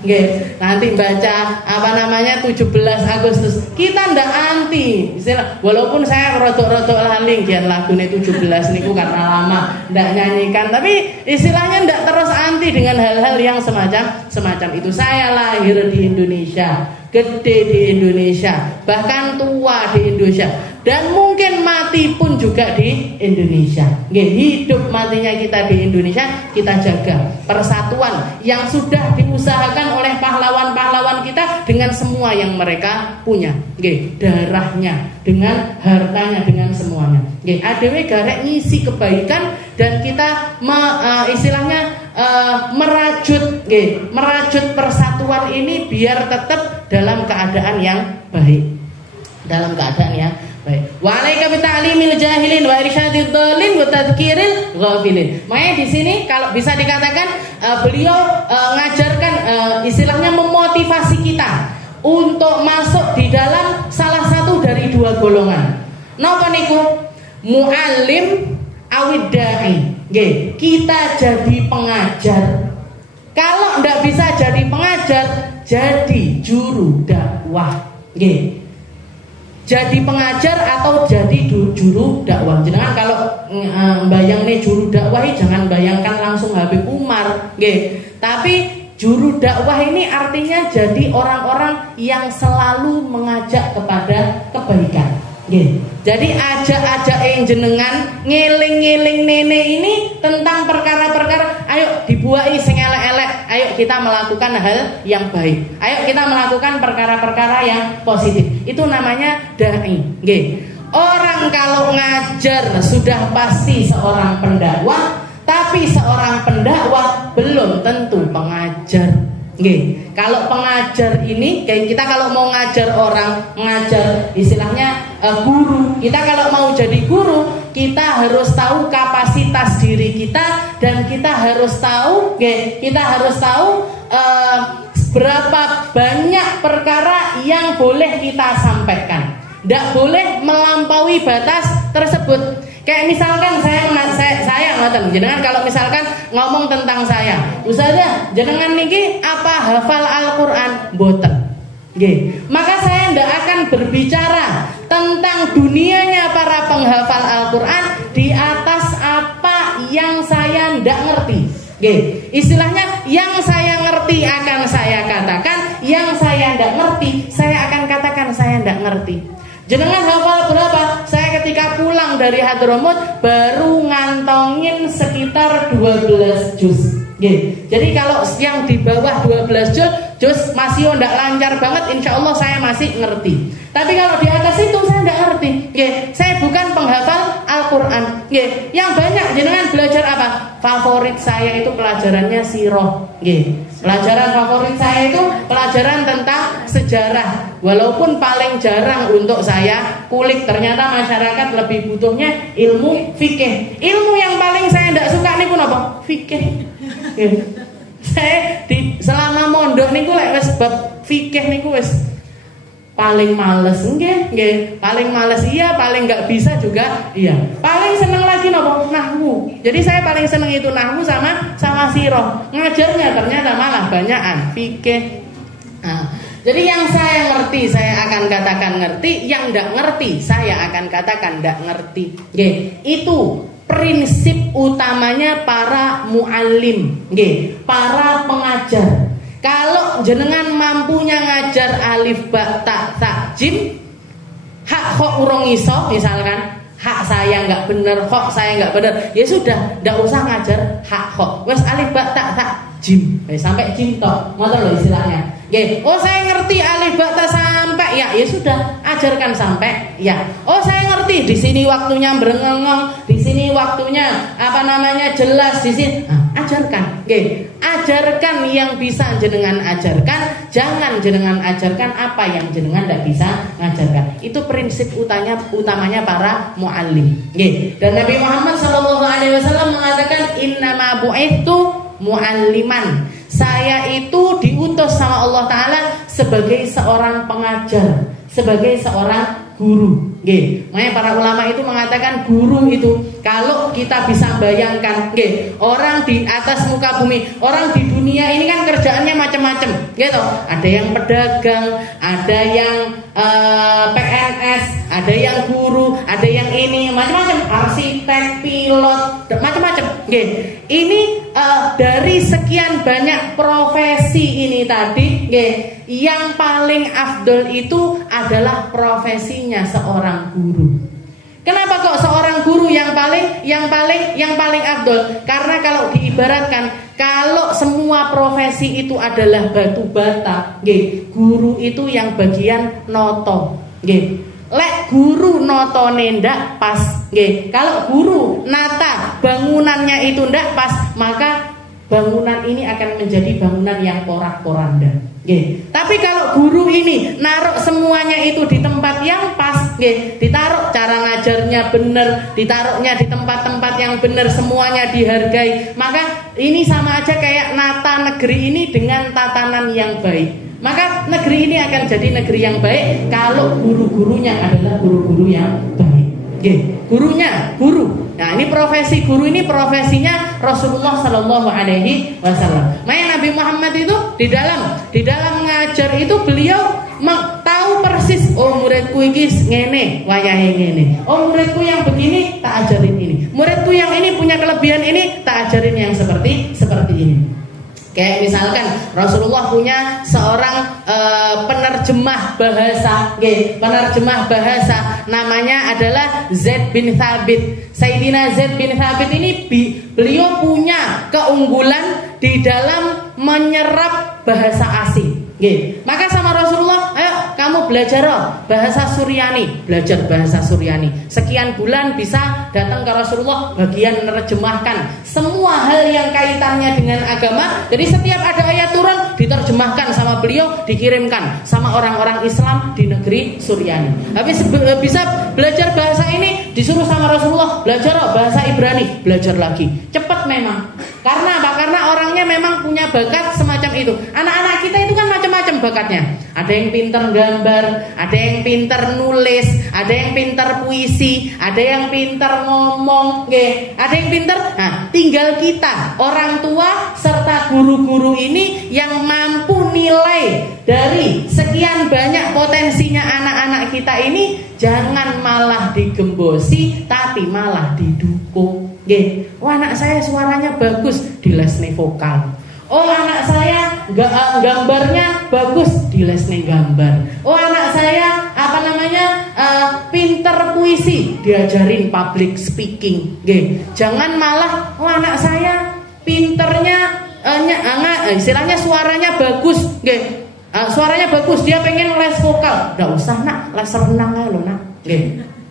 Nanti baca 17 Agustus. Kita ndak anti. Walaupun saya rodok-rodok laling gian lagune 17 niku karena lama ndak nyanyikan, tapi istilahnya ndak terus anti dengan hal-hal yang semacam itu. Saya lahir di Indonesia, gede di Indonesia, bahkan tua di Indonesia, dan mungkin mati pun juga di Indonesia. Hidup matinya kita di Indonesia, kita jaga persatuan yang sudah diusahakan oleh pahlawan-pahlawan kita dengan semua yang mereka punya. Darahnya, dengan hartanya, dengan semuanya. Adewe garek ngisi kebaikan dan kita istilahnya merajut persatuan ini biar tetap dalam keadaan yang baik. Wa alaika bi ta'limil jahilin wa irsyadid dhalin wa tadhkiril ghafilin. Makanya di sini kalau bisa dikatakan beliau ngajarkan istilahnya memotivasi kita untuk masuk di dalam salah satu dari dua golongan. Napa niku? Muallim awid da'i. Kita jadi pengajar. Kalau ndak bisa jadi pengajar, jadi juru dakwah. Jadi pengajar atau jadi juru dakwah. Jangan kalau bayangnya juru dakwah jangan bayangkan langsung Habib Umar, tapi juru dakwah ini artinya jadi orang-orang yang selalu mengajak kepada kebaikan. Jadi ajak-ajak yang jenengan ngeling-ngeling nenek ini tentang perkara-perkara. Ayo dibuai sing elek-elek. Ayo kita melakukan hal yang baik. Ayo kita melakukan perkara-perkara yang positif. Itu namanya dai. Orang kalau ngajar sudah pasti seorang pendakwah, tapi seorang pendakwah belum tentu pengajar. Kalau pengajar ini kayak kita kalau mau ngajar orang, mengajar istilahnya guru. Kita kalau mau jadi guru, kita harus tahu kapasitas diri kita dan kita harus tahu berapa banyak perkara yang boleh kita sampaikan. Tidak boleh melampaui batas tersebut. Kayak misalkan saya ngoten, jenengan kalau misalkan ngomong tentang saya, Ustazah, jenengan niki apa hafal Al-Qur'an? Mboten. Maka saya tidak akan berbicara tentang dunianya para penghafal Al-Qur'an di atas apa yang saya tidak ngerti. Istilahnya yang saya ngerti akan saya katakan, yang saya tidak ngerti saya akan katakan saya tidak ngerti. Jenengan hafal berapa? Saya ketika pulang dari Hadramut baru ngantongin sekitar 12 juz. Jadi kalau yang di bawah 12 juz masih ndak lancar banget, insya Allah saya masih ngerti. Tapi kalau di atas itu saya ndak ngerti. Saya bukan penghafal Al-Quran. Yang banyak jenengan belajar apa? Favorit saya itu pelajarannya sirah. Pelajaran favorit saya itu pelajaran tentang sejarah. Walaupun paling jarang untuk saya kulik, ternyata masyarakat lebih butuhnya ilmu fikih. Ilmu yang paling saya tidak suka niku napa? Fikih. Saya selama mondok niku lek wis bab fikih niku wis paling males nggih. Paling males iya, paling nggak bisa juga iya. Paling seneng lagi napa? Nahwu. Jadi saya paling seneng itu nahwu sama sirah. Ngajarnya ternyata malah banyakan fikih. Jadi yang saya ngerti saya akan katakan ngerti, yang ndak ngerti saya akan katakan ndak ngerti. Itu prinsip utamanya para muallim, para pengajar. Kalau jenengan mampunya ngajar alif ba ta sa jim, hak kok urung iso misalkan, hak saya nggak bener, kok saya nggak bener, ya sudah, ndak usah ngajar hak kok. Wes alif ba ta sa jim, sampai jim tok, ngoten lho istilahnya. Oh saya ngerti alif ba ta sampai ya sudah, ajarkan sampai ya. Oh, saya ngerti, di sini waktunya berengeng, di sini waktunya jelas, di sini. Ajarkan, ajarkan yang bisa jenengan ajarkan, jangan jenengan ajarkan apa yang jenengan tidak bisa ngajarkan. Itu prinsip utamanya para muallim. Dan Nabi Muhammad SAW mengatakan innama bu'ithtu mualliman. Saya itu diutus sama Allah Ta'ala sebagai seorang pengajar, sebagai seorang guru. Makanya para ulama itu mengatakan guru itu, kalau kita bisa bayangkan, orang di atas muka bumi, orang di dunia ini kan kerjaannya macam-macam, gitu. Ada yang pedagang, ada yang PNS, ada yang guru, ada yang ini, macam-macam, arsitek, pilot, macam-macam. Ini dari sekian banyak profesi ini tadi, yang paling afdol itu adalah profesinya seorang guru. Kenapa kok seorang guru yang paling afdol? Karena kalau diibaratkan, kalau semua profesi itu adalah batu bata, guru itu yang bagian noto. Lek guru notone ndak pas, kalau guru nata bangunannya itu ndak pas, maka bangunan ini akan menjadi bangunan yang porak-poranda. Tapi kalau guru ini naruh semuanya itu di tempat yang pas, ditaruh cara ngajarnya benar, ditaruhnya di tempat-tempat yang benar, semuanya dihargai, maka ini sama aja kayak nata negeri ini dengan tatanan yang baik. Maka negeri ini akan jadi negeri yang baik kalau guru-gurunya adalah guru-guru yang baik. Gurunya guru. Nah, ini profesi guru ini profesinya Rasulullah Sallallahu Alaihi Wasallam. Makanya Nabi Muhammad itu di dalam mengajar itu beliau tahu persis, oh muridku iki ngene, wayahe ngene. Oh muridku yang begini tak ajarin ini. Muridku yang ini punya kelebihan ini tak ajarin yang seperti ini. Kayak misalkan Rasulullah punya seorang penerjemah bahasa, namanya adalah Zaid bin Thabit. Sayyidina Zaid bin Thabit ini beliau punya keunggulan di dalam menyerap bahasa asing. Maka sama Rasulullah, ayo kamu belajar bahasa Suryani, belajar bahasa Suryani. Sekian bulan bisa datang ke Rasulullah, bagian menerjemahkan semua hal yang kaitannya dengan agama. Jadi setiap ada ayat turun diterjemahkan sama beliau, dikirimkan sama orang-orang Islam di negeri Suryani. Tapi bisa belajar bahasa ini, disuruh sama Rasulullah belajar bahasa Ibrani, belajar lagi. Cepat memang. Karena apa? Karena orangnya memang punya bakat semacam itu. Anak-anak kita itu kan macam-macam bakatnya. Ada yang pintar gambar, ada yang pintar nulis, ada yang pintar puisi, ada yang pintar ngomong, ada yang pintar. Nah, tinggal kita, orang tua serta guru-guru ini yang mampu nilai dari sekian banyak potensinya anak-anak kita ini, jangan malah digembosi, tapi malah didukung. Oh anak saya suaranya bagus, dilesne vokal. Oh anak saya gambarnya bagus, dilesne gambar. Oh anak saya pinter puisi, diajarin public speaking. Jangan malah oh anak saya pinternya istilahnya suaranya bagus, suaranya bagus, dia pengen les vokal. Nggak usah nak, les renang aja lo nak.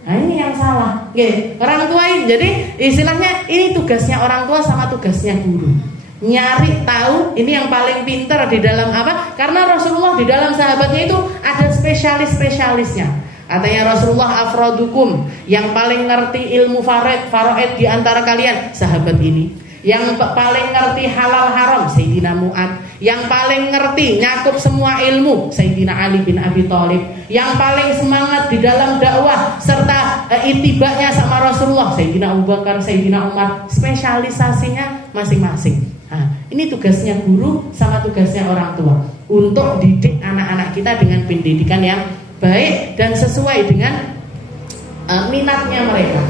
Nah ini yang salah. Orang tua ini, jadi istilahnya ini tugasnya orang tua sama tugasnya guru. Nyari tahu ini yang paling pintar di dalam apa? Karena Rasulullah di dalam sahabatnya itu ada spesialis-spesialisnya. Katanya Rasulullah afrodukum, yang paling ngerti ilmu faraid di antara kalian sahabat ini. Yang paling ngerti halal haram Sayyidina Mu'ad. Yang paling ngerti nyakup semua ilmu Sayyidina Ali bin Abi Thalib. Yang paling semangat di dalam dakwah serta itibanya sama Rasulullah Sayyidina Abu Bakar, Sayyidina Umar. Spesialisasinya masing-masing. Nah, ini tugasnya guru sama tugasnya orang tua untuk didik anak-anak kita dengan pendidikan yang baik dan sesuai dengan minatnya mereka.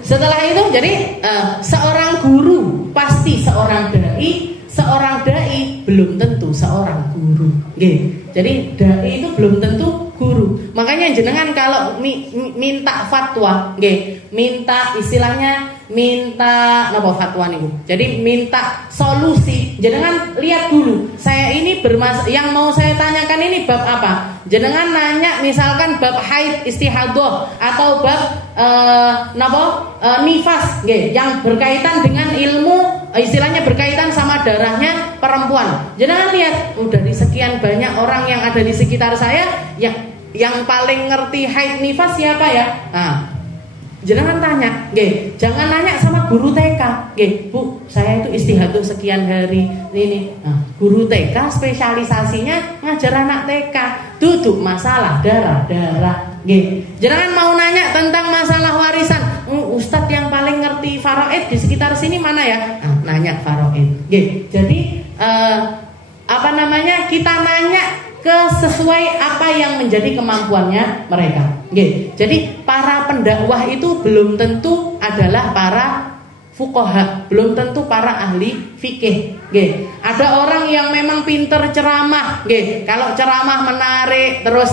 Setelah itu jadi seorang guru pasti seorang dai belum tentu seorang guru. Jadi dai itu belum tentu guru. Makanya jenengan kalau minta fatwa, minta istilahnya minta napa fatwa niku. Jadi minta solusi. Jenengan lihat dulu. Saya ini yang mau saya tanyakan ini bab apa? Jenengan nanya misalkan bab haid istihadah atau bab nifas nggih, yang berkaitan dengan ilmu istilahnya berkaitan sama darahnya perempuan. Jangan lihat dari sekian banyak orang yang ada di sekitar saya yang paling ngerti haid nifas siapa ya? Nah, jangan tanya, nggih. Jangan nanya sama guru TK, nggih. Bu, saya itu istihadah sekian hari ini. Nah, guru TK spesialisasinya ngajar anak TK, duduk masalah darah, nggih. Jangan mau nanya tentang masalah warisan. Ustadz yang paling ngerti faraid di sekitar sini mana ya? Nah, nanya faraid, nggih. Jadi kita nanya sesuai apa yang menjadi kemampuannya mereka. Nggih. Jadi para pendakwah itu belum tentu adalah para fuqaha, belum tentu para ahli fikih. Nggih. Ada orang yang memang pinter ceramah, nggih. Kalau ceramah menarik, terus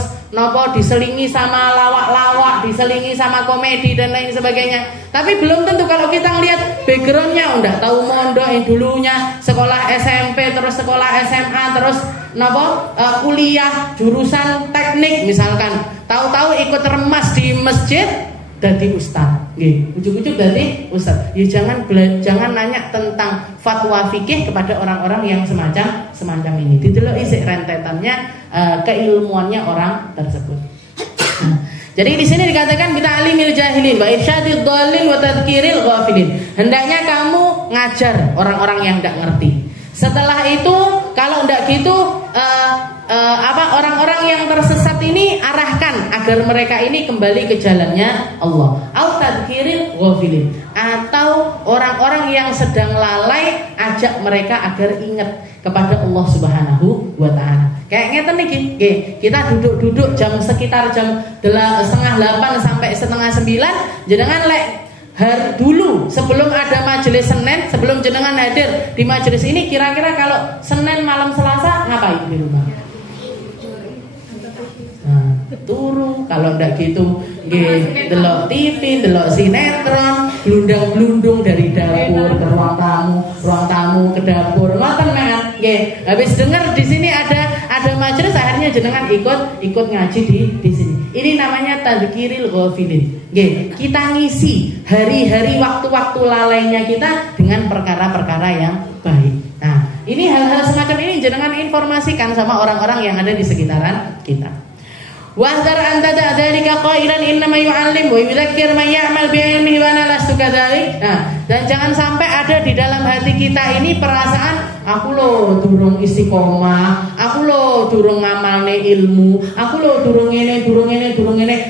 diselingi sama lawak-lawak, diselingi sama komedi dan lain sebagainya. Tapi belum tentu kalau kita ngelihat backgroundnya, enggak tahu mondok dulunya sekolah SMP, terus sekolah SMA, terus kuliah jurusan teknik misalkan. Tahu-tahu ikut remas di masjid dadi ustaz. Nggih, ujuk-ujuk dadi ustaz. Ya jangan nanya tentang fatwa fikih kepada orang-orang yang semacam ini. Didelok isik rentetannya keilmuannya orang tersebut. Nah, jadi di sini dikatakan bita'limil jahilin wa irsyadid dhalin wa tadhkiril ghafilin. Hendaknya kamu ngajar orang-orang yang enggak ngerti. Setelah itu kalau enggak gitu orang-orang yang tersesat ini arahkan agar mereka ini kembali ke jalannya Allah. Au tadhkiril ghafilin, atau orang-orang yang sedang lalai ajak mereka agar ingat kepada Allah Subhanahu wa taala. Kayak ngeten niki, nggih. Kita duduk-duduk sekitar jam 7:30 sampai 8:30, jenengan dulu sebelum ada majelis Senin, sebelum jenengan hadir di majelis ini, kira-kira kalau Senin malam Selasa ngapain di rumah? Turu, kalau ndak gitu nggih delok TV, delok sinetron, blundang-blundung dari dapur ke ruang tamu ke dapur. Ngoten men, nggih. Habis dengar di sini ada majelis, akhirnya jenengan ikut ngaji di sini. Ini namanya tadhkiril ghafilin. Nggih, kita ngisi hari-hari waktu-waktu lalainya kita dengan perkara-perkara yang baik. Nah, ini hal-hal semacam ini jenengan informasikan sama orang-orang yang ada di sekitaran kita. Wahdar anta dzalika qailan innama yu'allim wa yudzakkir man ya'mal bi ilmihi wa ana lastu kadzalik. Nah, dan jangan sampai ada di dalam hati kita ini perasaan aku lo durung istiqomah, aku lo durung ngamalne ilmu, aku lo durung ngene,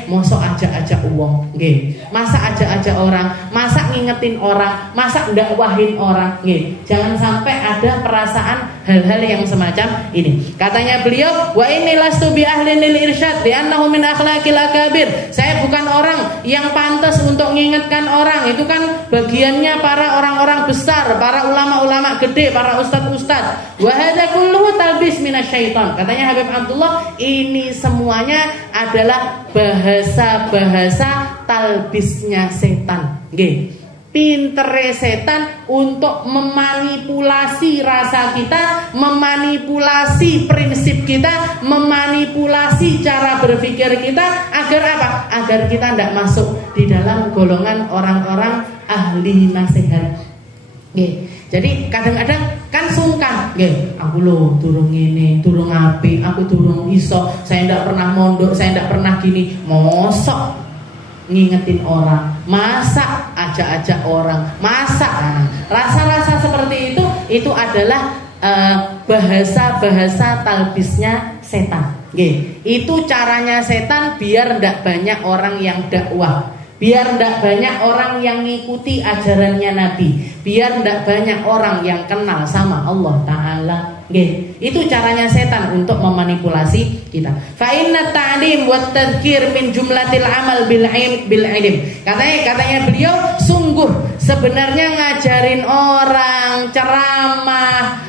mosok ajak-ajak wong, nggih. Masa ajak-ajak orang, masa ngingetin orang, masa ndakwahin orang, nggih. Jangan sampai ada perasaan hal-hal yang semacam ini. Katanya beliau, wa inni lastu bi ahlin lil irsyad li annahu min akhlaqil akabir. Saya bukan orang yang pantas untuk mengingatkan orang. Itu kan bagiannya para orang-orang besar, para ulama-ulama gede, para ustaz-ustaz. Wa hadza kulluhu talbis minasyaiton. Katanya Habib Abdullah, ini semuanya adalah bahasa-bahasa talbisnya setan. Nggih. Pintere setan untuk memanipulasi rasa kita, memanipulasi prinsip kita, memanipulasi cara berpikir kita, agar apa? Agar kita tidak masuk di dalam golongan orang-orang ahli nasihat. Nggih. Jadi kadang-kadang kan sungkan, nggih. Aku lo durung ini, durung apik, aku durung iso, saya tidak pernah mondok, saya tidak pernah gini. Mosok ngingetin orang, masa ajak-ajak orang, masa rasa-rasa seperti itu adalah bahasa-bahasa talbisnya setan. Nggih. Itu caranya setan biar ndak banyak orang yang dakwah, biar ndak banyak orang yang ngikuti ajarannya Nabi, biar ndak banyak orang yang kenal sama Allah Ta'ala. Nggih. Itu caranya setan untuk memanipulasi kita. Fa inna ta'lim wa tadhkir min jumlatil amal bil ilm. Katanya beliau, sungguh sebenarnya ngajarin orang, ceramah,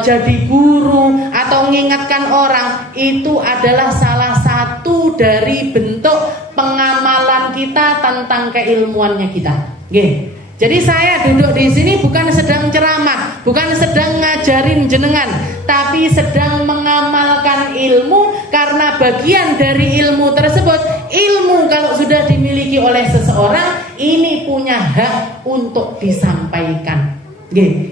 jadi guru atau mengingatkan orang itu adalah salah satu dari bentuk pengamalan kita tentang keilmuannya kita. Nggih. Jadi saya duduk di sini bukan sedang ceramah, bukan sedang ngajarin jenengan, tapi sedang mengamalkan ilmu. Karena bagian dari ilmu tersebut, ilmu kalau sudah dimiliki oleh seseorang, ini punya hak untuk disampaikan.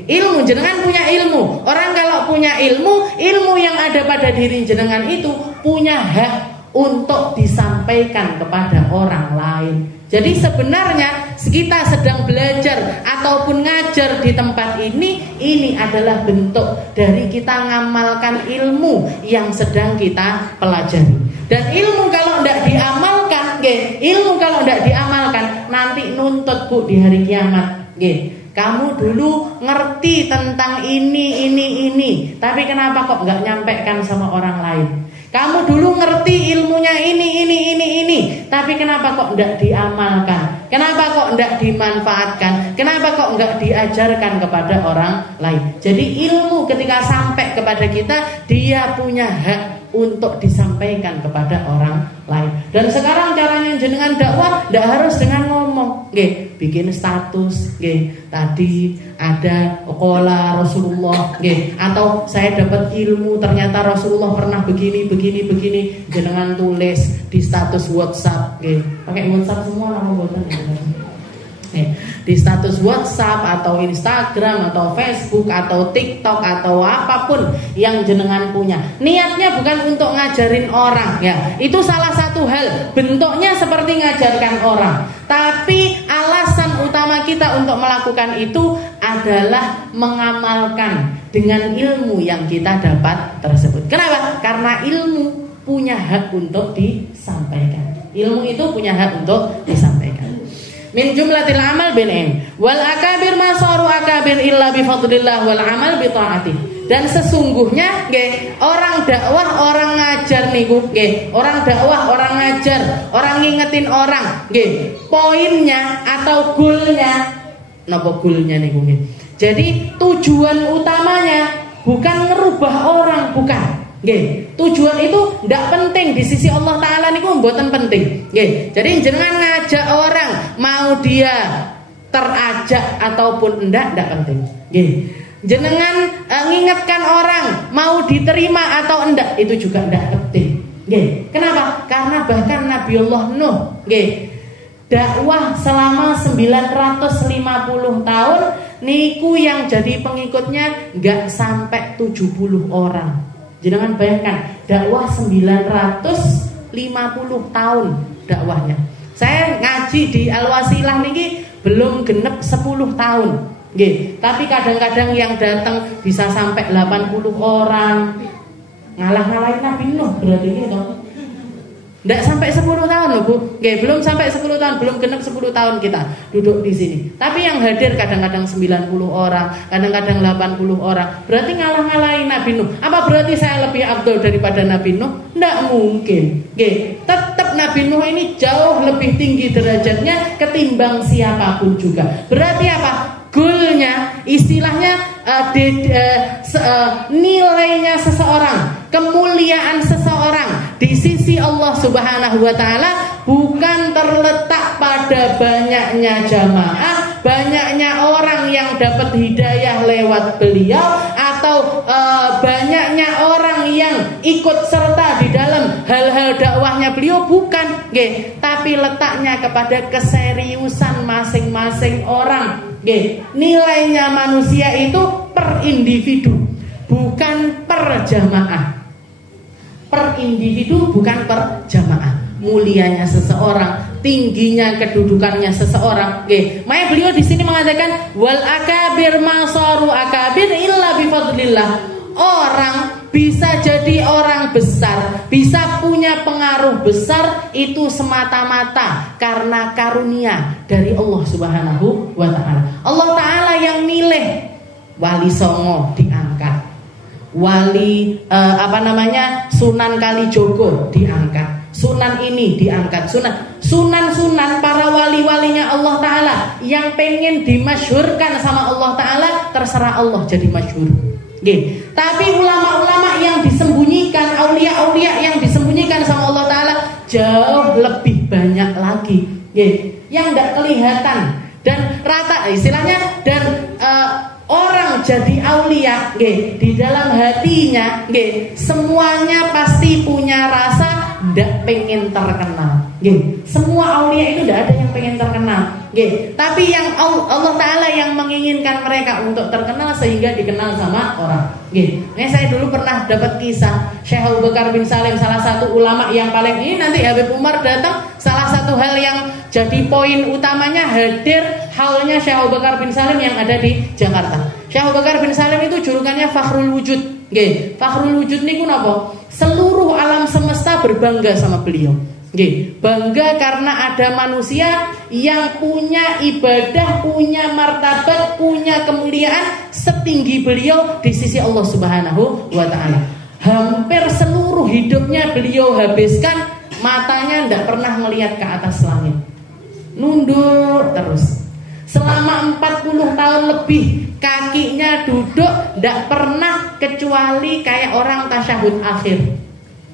Ilmu, jenengan punya ilmu. Orang kalau punya ilmu, ilmu yang ada pada diri jenengan itu punya hak untuk disampaikan kepada orang lain. Jadi sebenarnya kita sedang belajar ataupun ngajar di tempat ini adalah bentuk dari kita ngamalkan ilmu yang sedang kita pelajari. Dan ilmu kalau tidak diamalkan, nanti nuntut Bu di hari kiamat. Kamu dulu ngerti tentang ini, tapi kenapa kok nggak nyampaikan sama orang lain? Kamu dulu ngerti ilmunya ini, tapi kenapa kok nggak diamalkan? Kenapa kok nggak dimanfaatkan? Kenapa kok nggak diajarkan kepada orang lain? Jadi ilmu ketika sampai kepada kita, dia punya hak untuk disampaikan kepada orang lain. Dan sekarang caranya jenengan dakwah tidak harus dengan ngomong, bikin status, tadi ada qala Rasulullah, atau saya dapat ilmu ternyata Rasulullah pernah begini, jenengan tulis di status WhatsApp, pakai WhatsApp semua nama boten. Di status WhatsApp atau Instagram atau Facebook atau TikTok atau apapun yang jenengan punya, niatnya bukan untuk ngajarin orang, ya itu salah satu hal, bentuknya seperti ngajarkan orang, tapi alasan utama kita untuk melakukan itu adalah mengamalkan dengan ilmu yang kita dapat tersebut. Kenapa? Karena ilmu punya hak untuk disampaikan. Ilmu itu punya hak untuk disampaikan. Min jumlatil amal bin'im wal akabir masaru akabir illa bifadlillah wal amal bi ta'atih. Dan sesungguhnya orang dakwah, orang ngajar niku, orang dakwah, orang ngajar, orang ngingetin orang, poinnya atau goalnya, napa goalnya niku nggih. Jadi tujuan utamanya bukan ngerubah orang, bukan. Tujuan itu tidak penting di sisi Allah Ta'ala niku mboten penting. Jadi jenengan ngajak orang, mau dia terajak ataupun tidak penting. Jenengan ngingetkan orang, mau diterima atau enggak, itu juga tidak penting. Kenapa? Karena bahkan Nabiullah Nuh dakwah selama 950 tahun niku yang jadi pengikutnya nggak sampai 70 orang. Jangan bayangkan dakwah 950 tahun dakwahnya. Saya ngaji di Al-Wasilah niki belum genep 10 tahun. Tapi kadang-kadang yang datang bisa sampai 80 orang. Ngalah-ngalahin Nabi Nuh berarti gitu. Nggak sampai 10 tahun loh Bu. Belum sampai 10 tahun, belum genep 10 tahun kita duduk di sini. Tapi yang hadir kadang-kadang 90 orang, kadang-kadang 80 orang. Berarti ngalah-ngalahin Nabi Nuh. Apa berarti saya lebih afdal daripada Nabi Nuh? Nggak mungkin. Tetap Nabi Nuh ini jauh lebih tinggi derajatnya ketimbang siapapun juga. Berarti apa? Goalnya, istilahnya nilainya seseorang, kemuliaan seseorang di sisi Allah Subhanahu wa Ta'ala bukan terletak pada banyaknya jamaah, banyaknya orang yang dapat hidayah lewat beliau, atau banyaknya orang yang ikut serta di dalam hal-hal dakwahnya beliau, bukan. Tapi letaknya kepada keseriusan masing-masing orang. Nilainya manusia itu per individu, bukan per jamaah. Per individu, bukan per jamaah. Mulianya seseorang, tingginya kedudukannya seseorang. Makanya beliau di sini mengatakan wal akabir masaru akabir illa bifadlillah. Orang bisa jadi orang besar, bisa punya pengaruh besar, itu semata-mata karena karunia dari Allah Subhanahu wa Ta'ala. Allah Ta'ala yang milih. Wali Songo diangkat, wali Sunan Kalijogo diangkat, Sunan ini diangkat, Sunan para wali-walinya Allah Ta'ala yang pengen dimasyhurkan sama Allah Ta'ala, terserah Allah jadi masyhur. Tapi ulama-ulama yang disembunyikan, aulia-aulia yang disembunyikan sama Allah Ta'ala jauh lebih banyak lagi, yang tidak kelihatan Dan rata istilahnya dan orang jadi aulia di dalam hatinya semuanya pasti punya rasa ndak pengen terkenal. Semua aulia itu ndak ada yang pengen terkenal. Tapi yang Allah Ta'ala yang menginginkan mereka untuk terkenal sehingga dikenal sama orang. Ini saya dulu pernah dapat kisah Syekh Abu Bakar bin Salim, salah satu ulama yang paling ini nanti Habib Umar datang. Salah satu hal yang jadi poin utamanya hadir haulnya Syekh Abu Bakar bin Salim yang ada di Jakarta. Syekh Abu Bakar bin Salim itu julukannya Fakhrul Wujud. Fakhrul Wujud niku napa? Seluruh alam semesta berbangga sama beliau. Bangga karena ada manusia yang punya ibadah, punya martabat, punya kemuliaan setinggi beliau di sisi Allah Subhanahu wa Ta'ala. Hampir seluruh hidupnya beliau habiskan, matanya tidak pernah melihat ke atas langit, nunduk terus. Selama 40 tahun lebih kakinya duduk, tidak pernah kecuali kayak orang tasyahud akhir.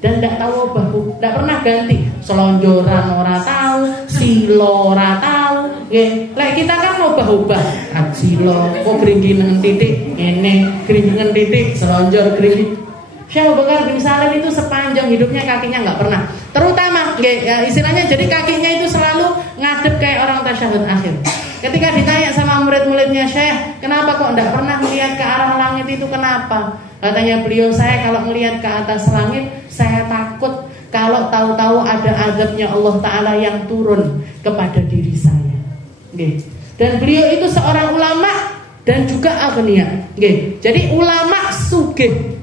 Dan tidak tahu bahu, tidak pernah ganti. Selonjoran ora tahu, silo ora tahu. Lek kita kan mau bahubah, silo, kok geringingan titik, ini geringingan titik, selonjor geringging. Syekh Abu Bakar bin Salim itu sepanjang hidupnya kakinya nggak pernah. Terutama, ya istilahnya jadi kakinya itu selalu ngadep kayak orang tasyahud akhir. Ketika ditanya sama murid-muridnya, Syekh, kenapa kok tidak pernah melihat ke arah langit itu, kenapa? Katanya beliau, saya kalau melihat ke atas langit, saya takut kalau tahu-tahu ada azabnya Allah Ta'ala yang turun kepada diri saya. Dan beliau itu seorang ulama dan juga agnia. Jadi ulama sugih.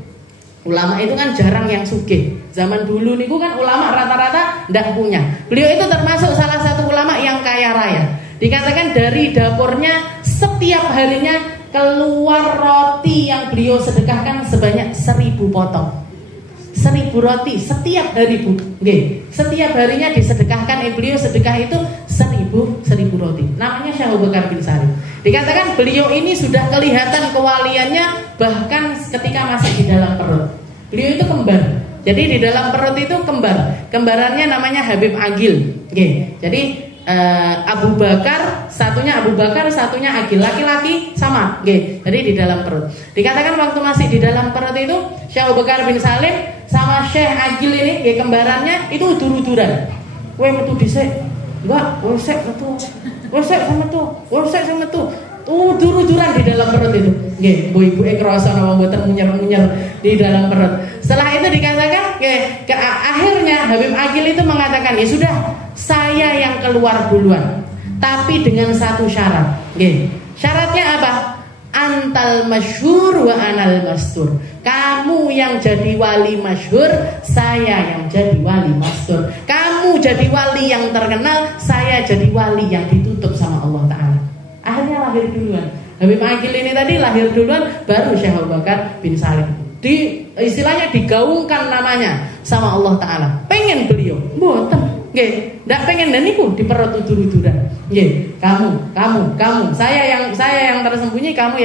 Ulama itu kan jarang yang sugih. Zaman dulu niku kan ulama rata-rata tidak punya. Beliau itu termasuk salah satu ulama yang kaya raya. Dikatakan dari dapurnya setiap harinya keluar roti yang beliau sedekahkan sebanyak 1000 potong. 1000 roti setiap hari, Bu. Setiap harinya disedekahkan, beliau sedekah itu 1000 roti. Namanya Syekh Abu Bakar bin Salim. Dikatakan beliau ini sudah kelihatan kewaliannya bahkan ketika masih di dalam perut. Beliau itu kembar. Jadi di dalam perut itu kembar. Kembarannya namanya Habib Agil. Jadi Abu Bakar, satunya Agil, laki-laki sama. Jadi di dalam perut. Dikatakan waktu masih di dalam perut itu Syekh Abu Bakar bin Salim sama Syekh Agil ini, kembarannya itu udur-uduran. Kowe metu dhisik. Enggak, wesek metu. Wesek sama tuh. Udur-uduran di dalam perut itu. Ibu-ibuke krasa napa mboten munyer-munyer di dalam perut. Setelah itu dikatakan, akhirnya Habib Agil itu mengatakan, ya sudah, saya yang keluar duluan, tapi dengan satu syarat. Syaratnya apa? Antal masyhur wa anal mastur. Kamu yang jadi wali masyhur, saya yang jadi wali mastur. Kamu jadi wali yang terkenal, saya jadi wali yang ditutup sama Allah Ta'ala. Akhirnya lahir duluan. Habib Agil ini tadi lahir duluan, baru Syekh Abu Bakar bin Salim. Istilahnya digaungkan namanya sama Allah Ta'ala. Pengen beliau, mboten. Nggak pengen dan niku di perut udur-uduran. Kamu, saya yang tersembunyi, kamu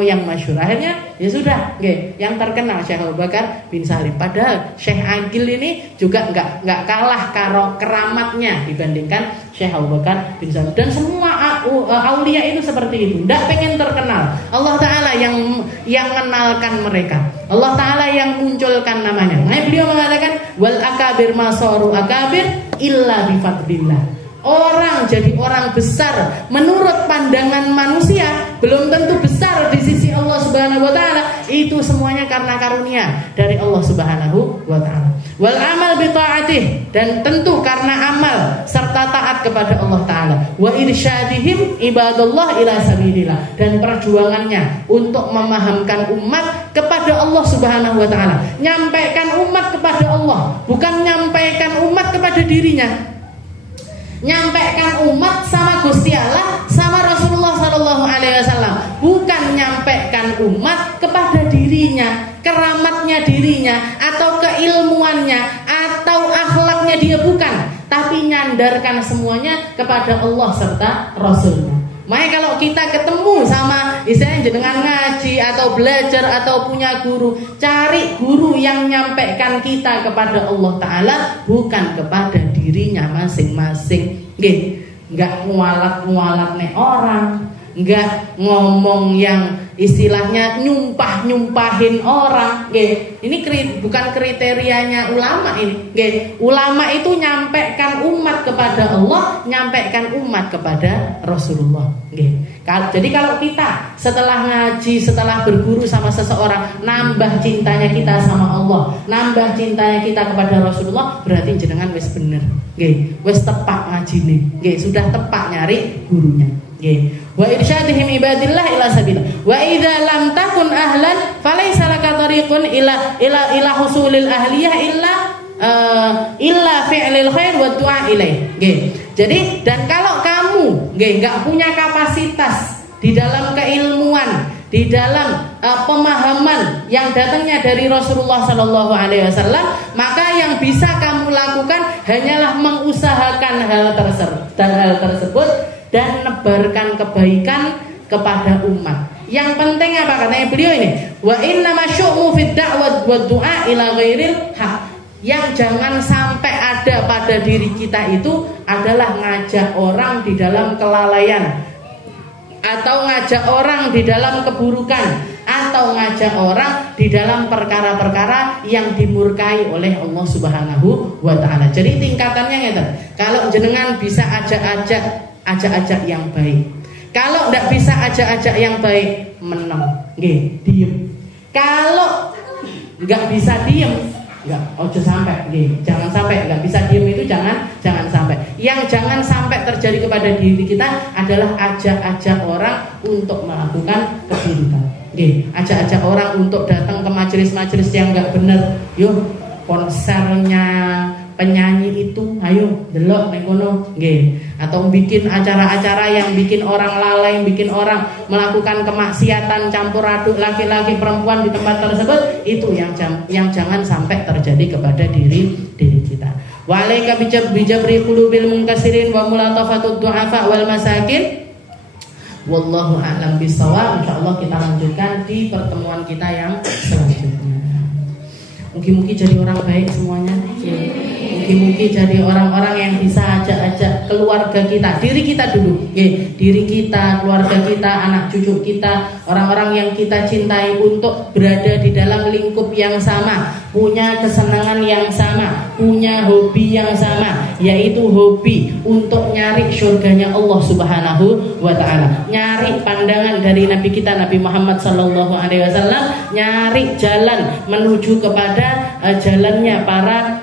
yang masyhur. Akhirnya ya sudah, yang terkenal Syekh Abu Bakar bin Salim. Padahal Syekh Agil ini juga nggak kalah karo keramatnya dibandingkan Syekh Abu Bakar bin Salim. Dan semua aulia itu seperti itu, nggak pengen terkenal. Allah Ta'ala yang mengenalkan mereka. Allah Ta'ala yang munculkan namanya. Nah, beliau mengatakan wal akabir masoru akabir illa bifadlillah. Orang jadi orang besar menurut pandangan manusia belum tentu besar di sisi Allah Subhanahu wa Ta'ala. Itu semuanya karena karunia dari Allah Subhanahu wa Ta'ala. Wal amal bi ta'atih, dan tentu karena amal serta taat kepada Allah Ta'ala. Wa irsyadihim ibadallah ila sabilillah, dan perjuangannya untuk memahamkan umat kepada Allah Subhanahu wa Ta'ala. Nyampaikan umat kepada Allah, bukan nyampaikan umat kepada dirinya. Nyampaikan umat sama Gusti Allah, sama Rasulullah Sallallahu Alaihi Wasallam, bukan nyampaikan umat kepada dirinya, keramatnya dirinya, atau keilmuannya, atau akhlaknya dia, bukan, tapi nyandarkan semuanya kepada Allah serta Rasulnya. Makanya kalau kita ketemu sama istilahnya jenengan ngaji atau belajar atau punya guru, cari guru yang nyampaikan kita kepada Allah Ta'ala, bukan kepada dirinya masing-masing. nggak ngualat nih orang, nggak ngomong yang istilahnya nyumpahin orang. Ini bukan kriterianya ulama ini. Ulama itu nyampaikan umat kepada Allah, nyampaikan umat kepada Rasulullah. Jadi kalau kita setelah ngaji, setelah berguru sama seseorang, nambah cintanya kita sama Allah, nambah cintanya kita kepada Rasulullah, berarti jenengan wis bener. Wis tepak ngajine. Sudah tepak nyari gurunya. Wa irsyadihim ibadillah ila sabila. Wa idza lam takun ahlan falaysa laka tariqun ila husulil ahliyah illa fi'lil khair wa du'a ilaih. Jadi dan kalau kamu enggak punya kapasitas di dalam keilmuan, di dalam pemahaman yang datangnya dari Rasulullah sallallahu alaihi wasallam, maka yang bisa kamu lakukan hanyalah mengusahakan hal tersebut dan nebarkan kebaikan kepada umat. Yang penting apa katanya beliau ini? Wa inna masyu'mu fid da'wat wa du'a ila ghairil haq. Yang jangan sampai ada pada diri kita itu adalah ngajak orang di dalam kelalaian, atau ngajak orang di dalam keburukan, atau ngajak orang di dalam perkara-perkara yang dimurkai oleh Allah Subhanahu wa taala. Jadi tingkatannya gitu. Kalau jenengan bisa ajak-ajak yang baik. Kalau tidak bisa ajak-ajak yang baik, meneng, diem. Kalau nggak bisa diem, ojo sampai, jangan sampai nggak bisa diem itu jangan sampai. Yang jangan sampai terjadi kepada diri kita adalah ajak-ajak orang untuk melakukan keburukan. Ajak-ajak orang untuk datang ke majelis-majelis yang nggak benar. Yuk konsernya penyanyi itu, ayo delok ning kono, atau bikin acara-acara yang bikin orang lalai, bikin orang melakukan kemaksiatan campur aduk laki-laki perempuan di tempat tersebut, itu yang jangan sampai terjadi kepada diri kita. Wa alaika bijabri qulubil munkasirin wa mulatafatud du'afa wal masakin. Wallahu a'lam bishawab. Insyaallah kita lanjutkan di pertemuan kita yang selanjutnya. Mungkin jadi orang baik semuanya. Mungkin jadi orang-orang yang bisa ajak keluarga kita, diri kita dulu, diri kita, keluarga kita, anak cucu kita, orang-orang yang kita cintai untuk berada di dalam lingkup yang sama, punya kesenangan yang sama, punya hobi yang sama, yaitu hobi untuk nyari surganya Allah Subhanahu wa taala, nyari pandangan dari Nabi kita Nabi Muhammad sallallahu alaihi wasallam, nyari jalan menuju kepada jalannya para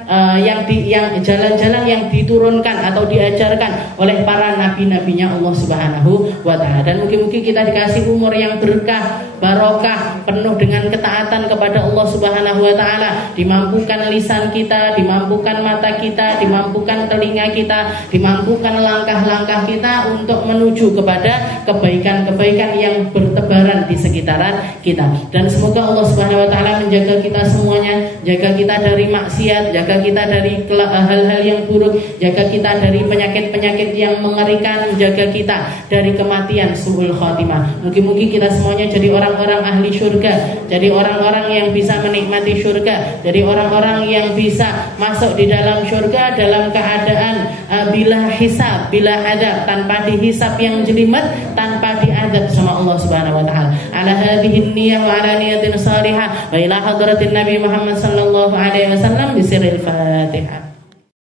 jalan-jalan yang diturunkan atau diajarkan oleh para nabi-nabinya Allah Subhanahu wa taala. Dan mungkin kita dikasih umur yang berkah, barokah, penuh dengan ketaatan kepada Allah Subhanahu wa taala, dimampukan lisan kita, dimampukan mata kita, dimampukan telinga kita, dimampukan langkah-langkah kita untuk menuju kepada kebaikan-kebaikan yang bertebaran di sekitaran kita. Dan semoga Allah Subhanahu wa taala menjaga kita semuanya, jaga kita dari maksiat, jaga kita dari hal-hal yang buruk, jaga kita dari penyakit-penyakit yang mengerikan, jaga kita dari kematian su'ul khatimah. Mungkin kita semuanya jadi orang-orang ahli surga, jadi orang-orang yang bisa menikmati surga, jadi orang-orang yang bisa masuk di dalam surga dalam keadaan bila hisab, bila adab, tanpa dihisab yang jelimet, tanpa diadab sama Allah Subhanahu wa taala. Ala hadhihi niyyah wa ala niyatin salihah wa ila hadratin Nabi Muhammad sallallahu alaihi wasallam bisirril Fatihah.